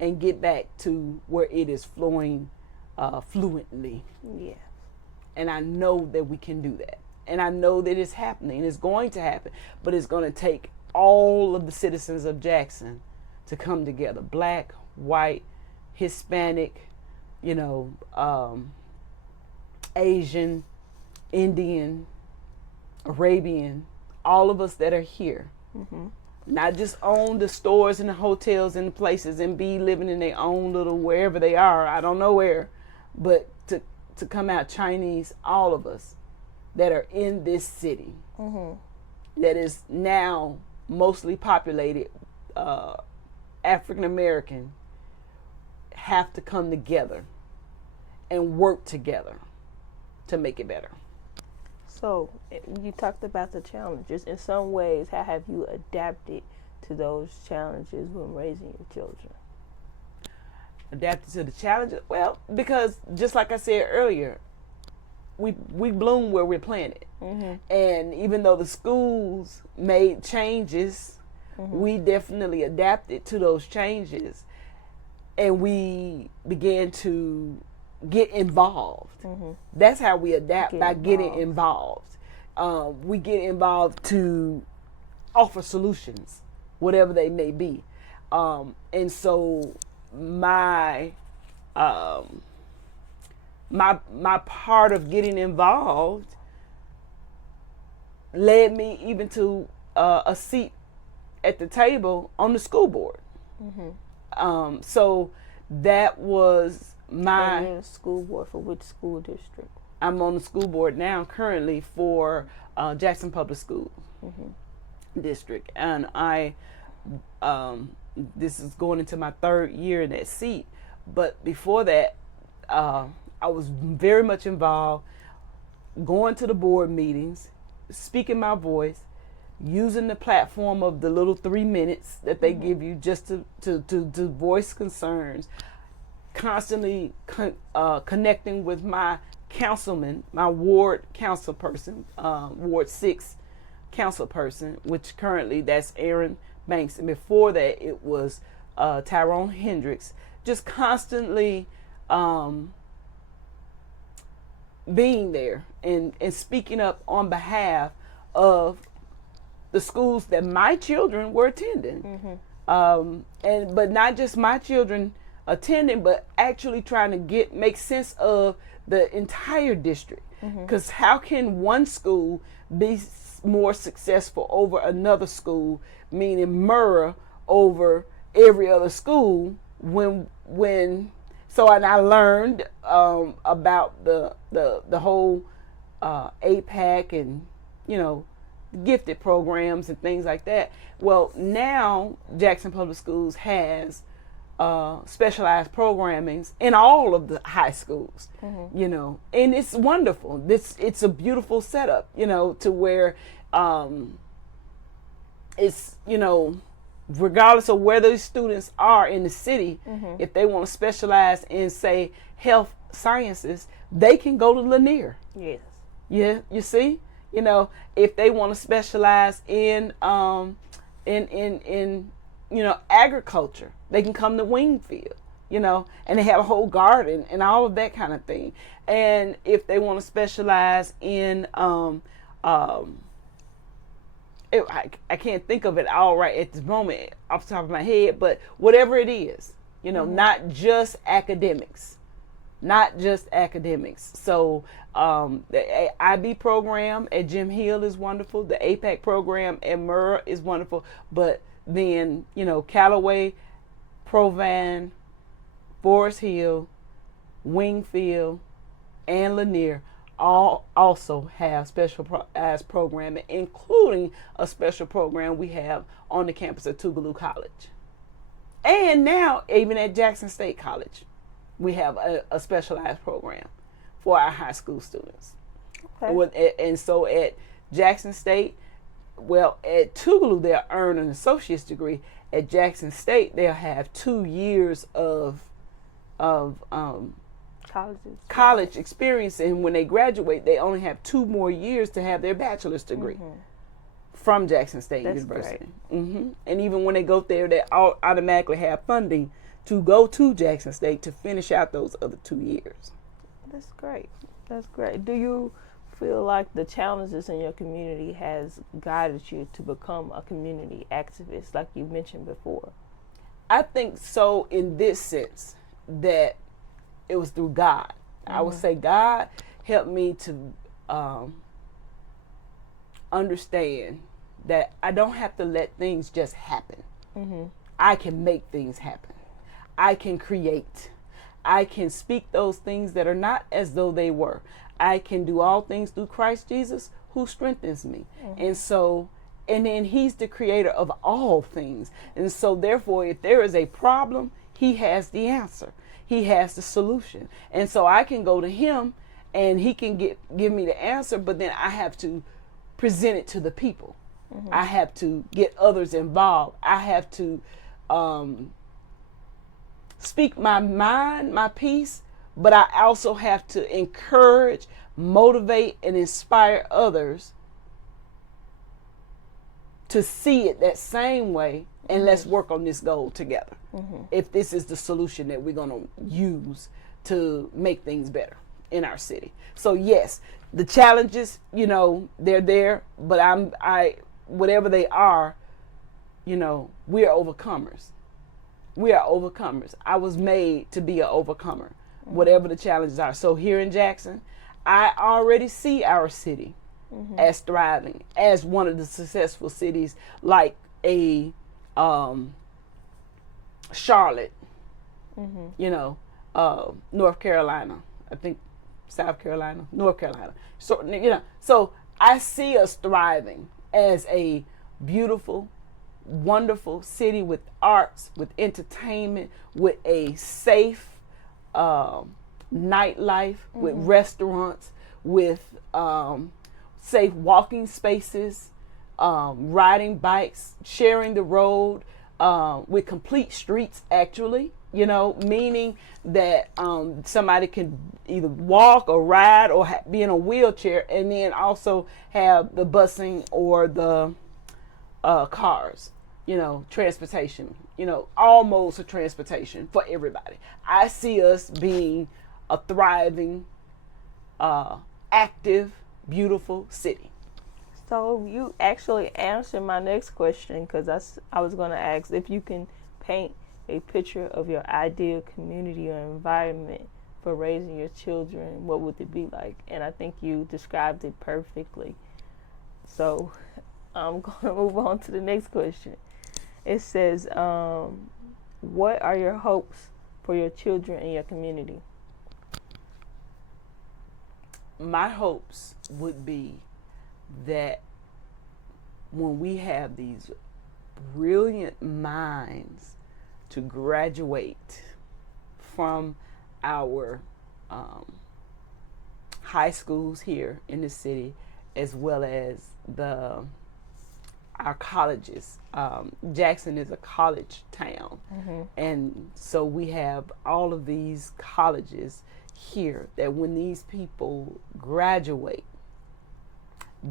and get back to where it is flowing fluently. Yeah. And I know that we can do that. And I know that it's happening. It's going to happen. But it's going to take all of the citizens of Jackson to come together. Black, white, Hispanic, Asian, Indian, Arabian, all of us that are here. Not just own the stores and the hotels and the places and be living in their own little wherever they are, I don't know where, but to come out Chinese, all of us that are in this city that is now mostly populated African American, have to come together and work together to make it better. So you talked about the challenges. In some ways, how have you adapted to those challenges when raising your children? Adapted to the challenges? Well, because just like I said earlier, we bloom where we're planted. And even though the schools made changes, we definitely adapted to those changes. And we began to get involved. That's how we adapt, by getting involved. We get involved to offer solutions, whatever they may be. And so my part of getting involved led me even to a seat at the table on the school board. So that was my... You're in the school board for which school district? I'm on the school board now currently for Jackson Public Schools district. And this is going into my third year in that seat. But before that, I was very much involved, going to the board meetings, speaking my voice, using the platform of the little 3 minutes that they give you just to voice concerns, constantly connecting with my councilman, my ward council person, Ward 6 council person, which currently that's Aaron Banks. And before that, it was Tyrone Hendricks, just constantly being there and speaking up on behalf of the schools that my children were attending. But not just my children attending, but actually trying to make sense of the entire district. Because how can one school be more successful over another school, meaning Murrah over every other school, and I learned about the whole APAC and, gifted programs and things like that. Well, now Jackson Public Schools has specialized programmings in all of the high schools, and it's wonderful. It's a beautiful setup, to where it's, regardless of where those students are in the city, if they want to specialize in, say, health sciences, they can go to Lanier. Yes. Yeah, you see, if they want to specialize in agriculture, they can come to Wingfield, and they have a whole garden and all of that kind of thing. And if they want to specialize in, I can't think of it all right at this moment off the top of my head, but whatever it is, not just academics. So the IB program at Jim Hill is wonderful. The APAC program at Murrah is wonderful. But then, Callaway, Provan, Forest Hill, Wingfield, and Lanier all also have specialized programming, including a special program we have on the campus of Tougaloo College. And now, even at Jackson State College, we have a specialized program for our high school students. Okay. And so at Jackson State, at Tougaloo, they'll earn an associate's degree. At Jackson State, they'll have 2 years of college experience. And when they graduate, they only have 2 more years to have their bachelor's degree from Jackson State University. And even when they go there, they automatically have funding to go to Jackson State to finish out those other 2 years. That's great. Do you feel like the challenges in your community has guided you to become a community activist, like you mentioned before? I think so, in this sense, that it was through God. I would say God helped me to understand that I don't have to let things just happen. I can make things happen. I can create. I can speak those things that are not as though they were. I can do all things through Christ Jesus who strengthens me. And so, and then he's the creator of all things. And so therefore, if there is a problem, he has the answer. He has the solution. And so I can go to him and he can give me the answer, but then I have to present it to the people. I have to get others involved. I have to speak my mind, my piece, but I also have to encourage, motivate, and inspire others to see it that same way, and let's work on this goal together. If this is the solution that we're going to use to make things better in our city. So yes, the challenges, they're there, but whatever they are, we are overcomers. We are overcomers. I was made to be an overcomer, whatever the challenges are. So here in Jackson, I already see our city as thriving, as one of the successful cities, like a Charlotte, North Carolina, I think South Carolina, North Carolina. So, so I see us thriving as a beautiful, wonderful city with arts, with entertainment, with a safe nightlife, with restaurants, with safe walking spaces, riding bikes, sharing the road, with complete streets, actually, meaning that somebody can either walk or ride or be in a wheelchair, and then also have the busing or the cars, transportation, all modes of transportation for everybody. I see us being a thriving, active, beautiful city. So you actually answered my next question, because I was going to ask if you can paint a picture of your ideal community or environment for raising your children, what would it be like? And I think you described it perfectly. So I'm going to move on to the next question. It says, what are your hopes for your children and your community? My hopes would be that when we have these brilliant minds to graduate from our high schools here in the city, as well as our colleges. Jackson is a college town, and so we have all of these colleges here, that when these people graduate,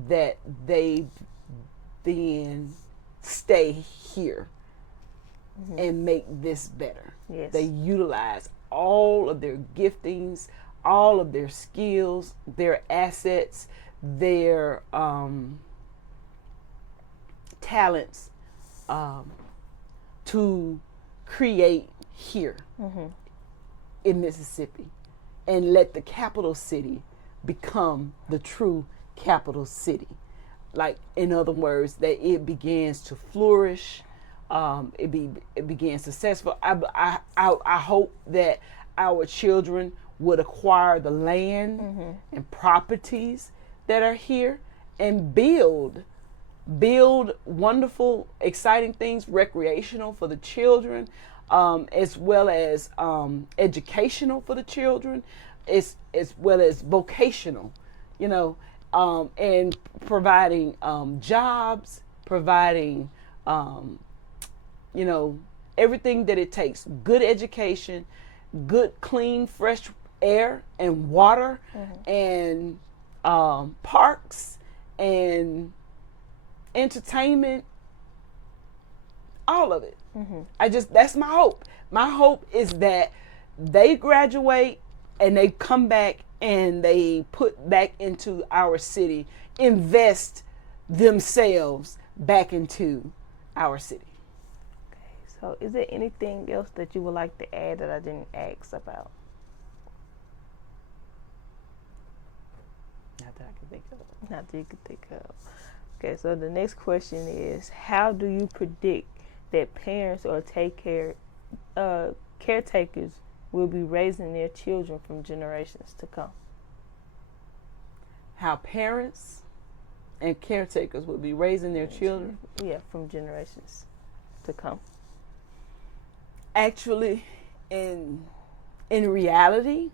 that they then stay here and make this better. Yes. They utilize all of their giftings, all of their skills, their assets, their talents to create here in Mississippi, and let the capital city become the true capital city. Like, in other words, that it begins to flourish, it begins successful. I hope that our children would acquire the land and properties that are here and build wonderful, exciting things, recreational for the children, as well as educational for the children, as well as vocational, and providing jobs, providing, everything that it takes. Good education, good, clean, fresh air and water, and parks and entertainment, all of it. That's my hope. My hope is that they graduate and they come back and they put back into our city, invest themselves back into our city. Okay, so is there anything else that you would like to add that I didn't ask about? Not that I can think of. Not that you can think of. Okay, so the next question is, how do you predict that parents or caretakers will be raising their children from generations to come? How parents and caretakers will be raising their children? Yeah, from generations to come. Actually, in reality,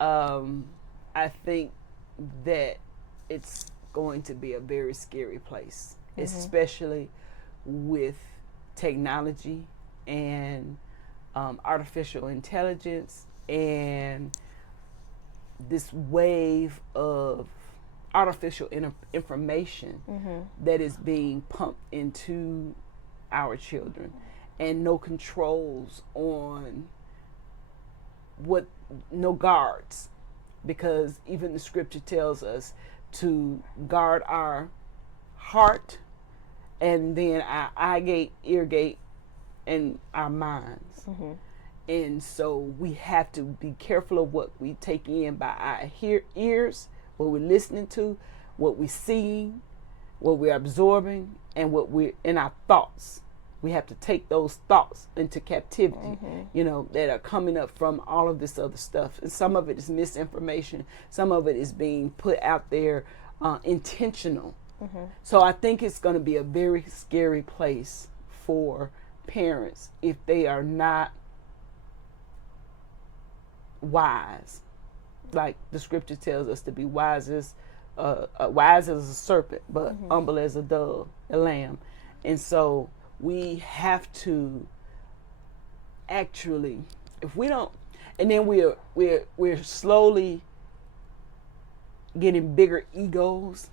I think that it's going to be a very scary place, especially with technology and artificial intelligence and this wave of artificial information that is being pumped into our children, and no controls on no guards, because even the scripture tells us to guard our heart, and then our eye gate, ear gate, and our minds. And so we have to be careful of what we take in by our ears, what we're listening to, what we're seeing, what we're absorbing, and what we're in our thoughts. We have to take those thoughts into captivity, that are coming up from all of this other stuff. And some of it is misinformation. Some of it is being put out there intentional. So I think it's going to be a very scary place for parents if they are not wise. Like the scripture tells us to be wise as a serpent, but humble as a dove, a lamb. And so we have to actually, if we don't, and then we're slowly getting bigger egos.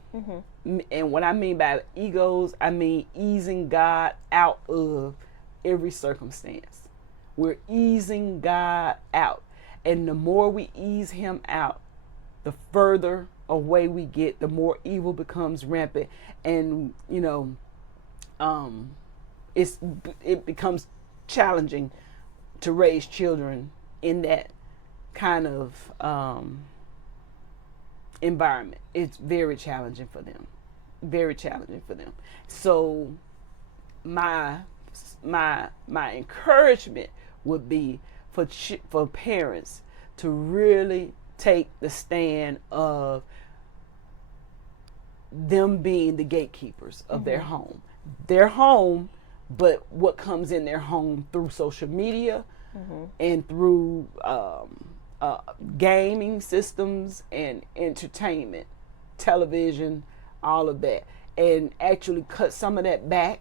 And what I mean by egos, I mean easing God out of every circumstance. We're easing God out. And the more we ease him out, the further away we get, the more evil becomes rampant. And, it becomes challenging to raise children in that kind of environment. It's very challenging for them. Very challenging for them. So my encouragement would be for parents to really take the stand of them being the gatekeepers of their home. Their home, but what comes in their home through social media and through gaming systems and entertainment, television, all of that, and actually cut some of that back,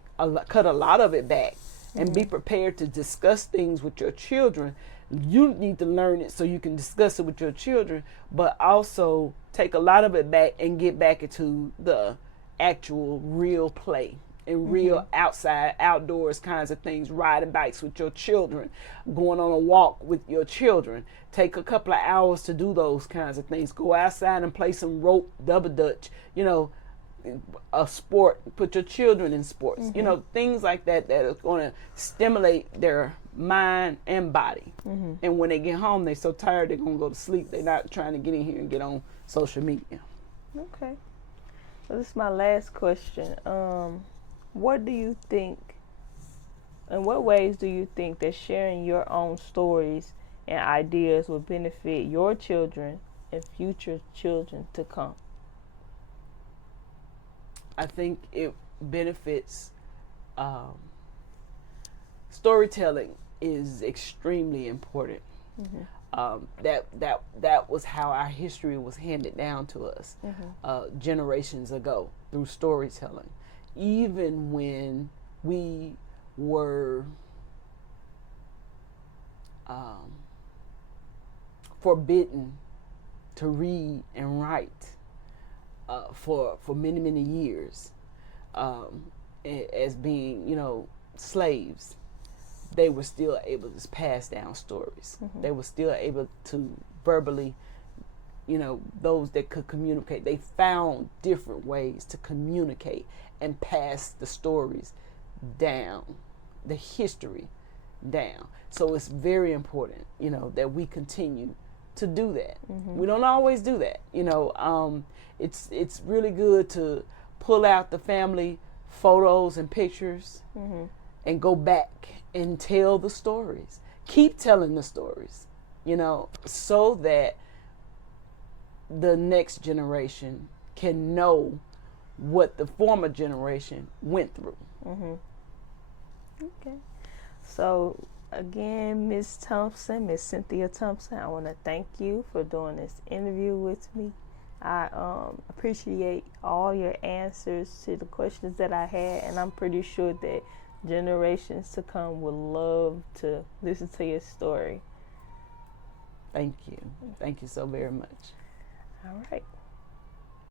cut a lot of it back, and be prepared to discuss things with your children. You need to learn it so you can discuss it with your children, but also take a lot of it back and get back into the actual real play and real outside, outdoors kinds of things, riding bikes with your children, going on a walk with your children. Take a couple of hours to do those kinds of things. Go outside and play some rope, double dutch, a sport, put your children in sports, things like that are going to stimulate their mind and body. And when they get home, they're so tired they're going to go to sleep. They're not trying to get in here and get on social media. Okay. So this is my last question. What do you think, in what ways do you think that sharing your own stories and ideas will benefit your children and future children to come? I think it benefits, storytelling is extremely important. That was how our history was handed down to us generations ago, through storytelling. Even when we were forbidden to read and write for many years, as being slaves, they were still able to pass down stories. They were still able to verbally, those that could communicate, they found different ways to communicate and pass the stories down, the history down. So it's very important, that we continue to do that. We don't always do that. It's really good to pull out the family photos and pictures and go back and tell the stories. Keep telling the stories, so that the next generation can know what the former generation went through. Okay. So again, Miss Cynthia Thompson, I want to thank you for doing this interview with me. I appreciate all your answers to the questions that I had, and I'm pretty sure that generations to come will love to listen to your story. Thank you. Thank you so very much. All right.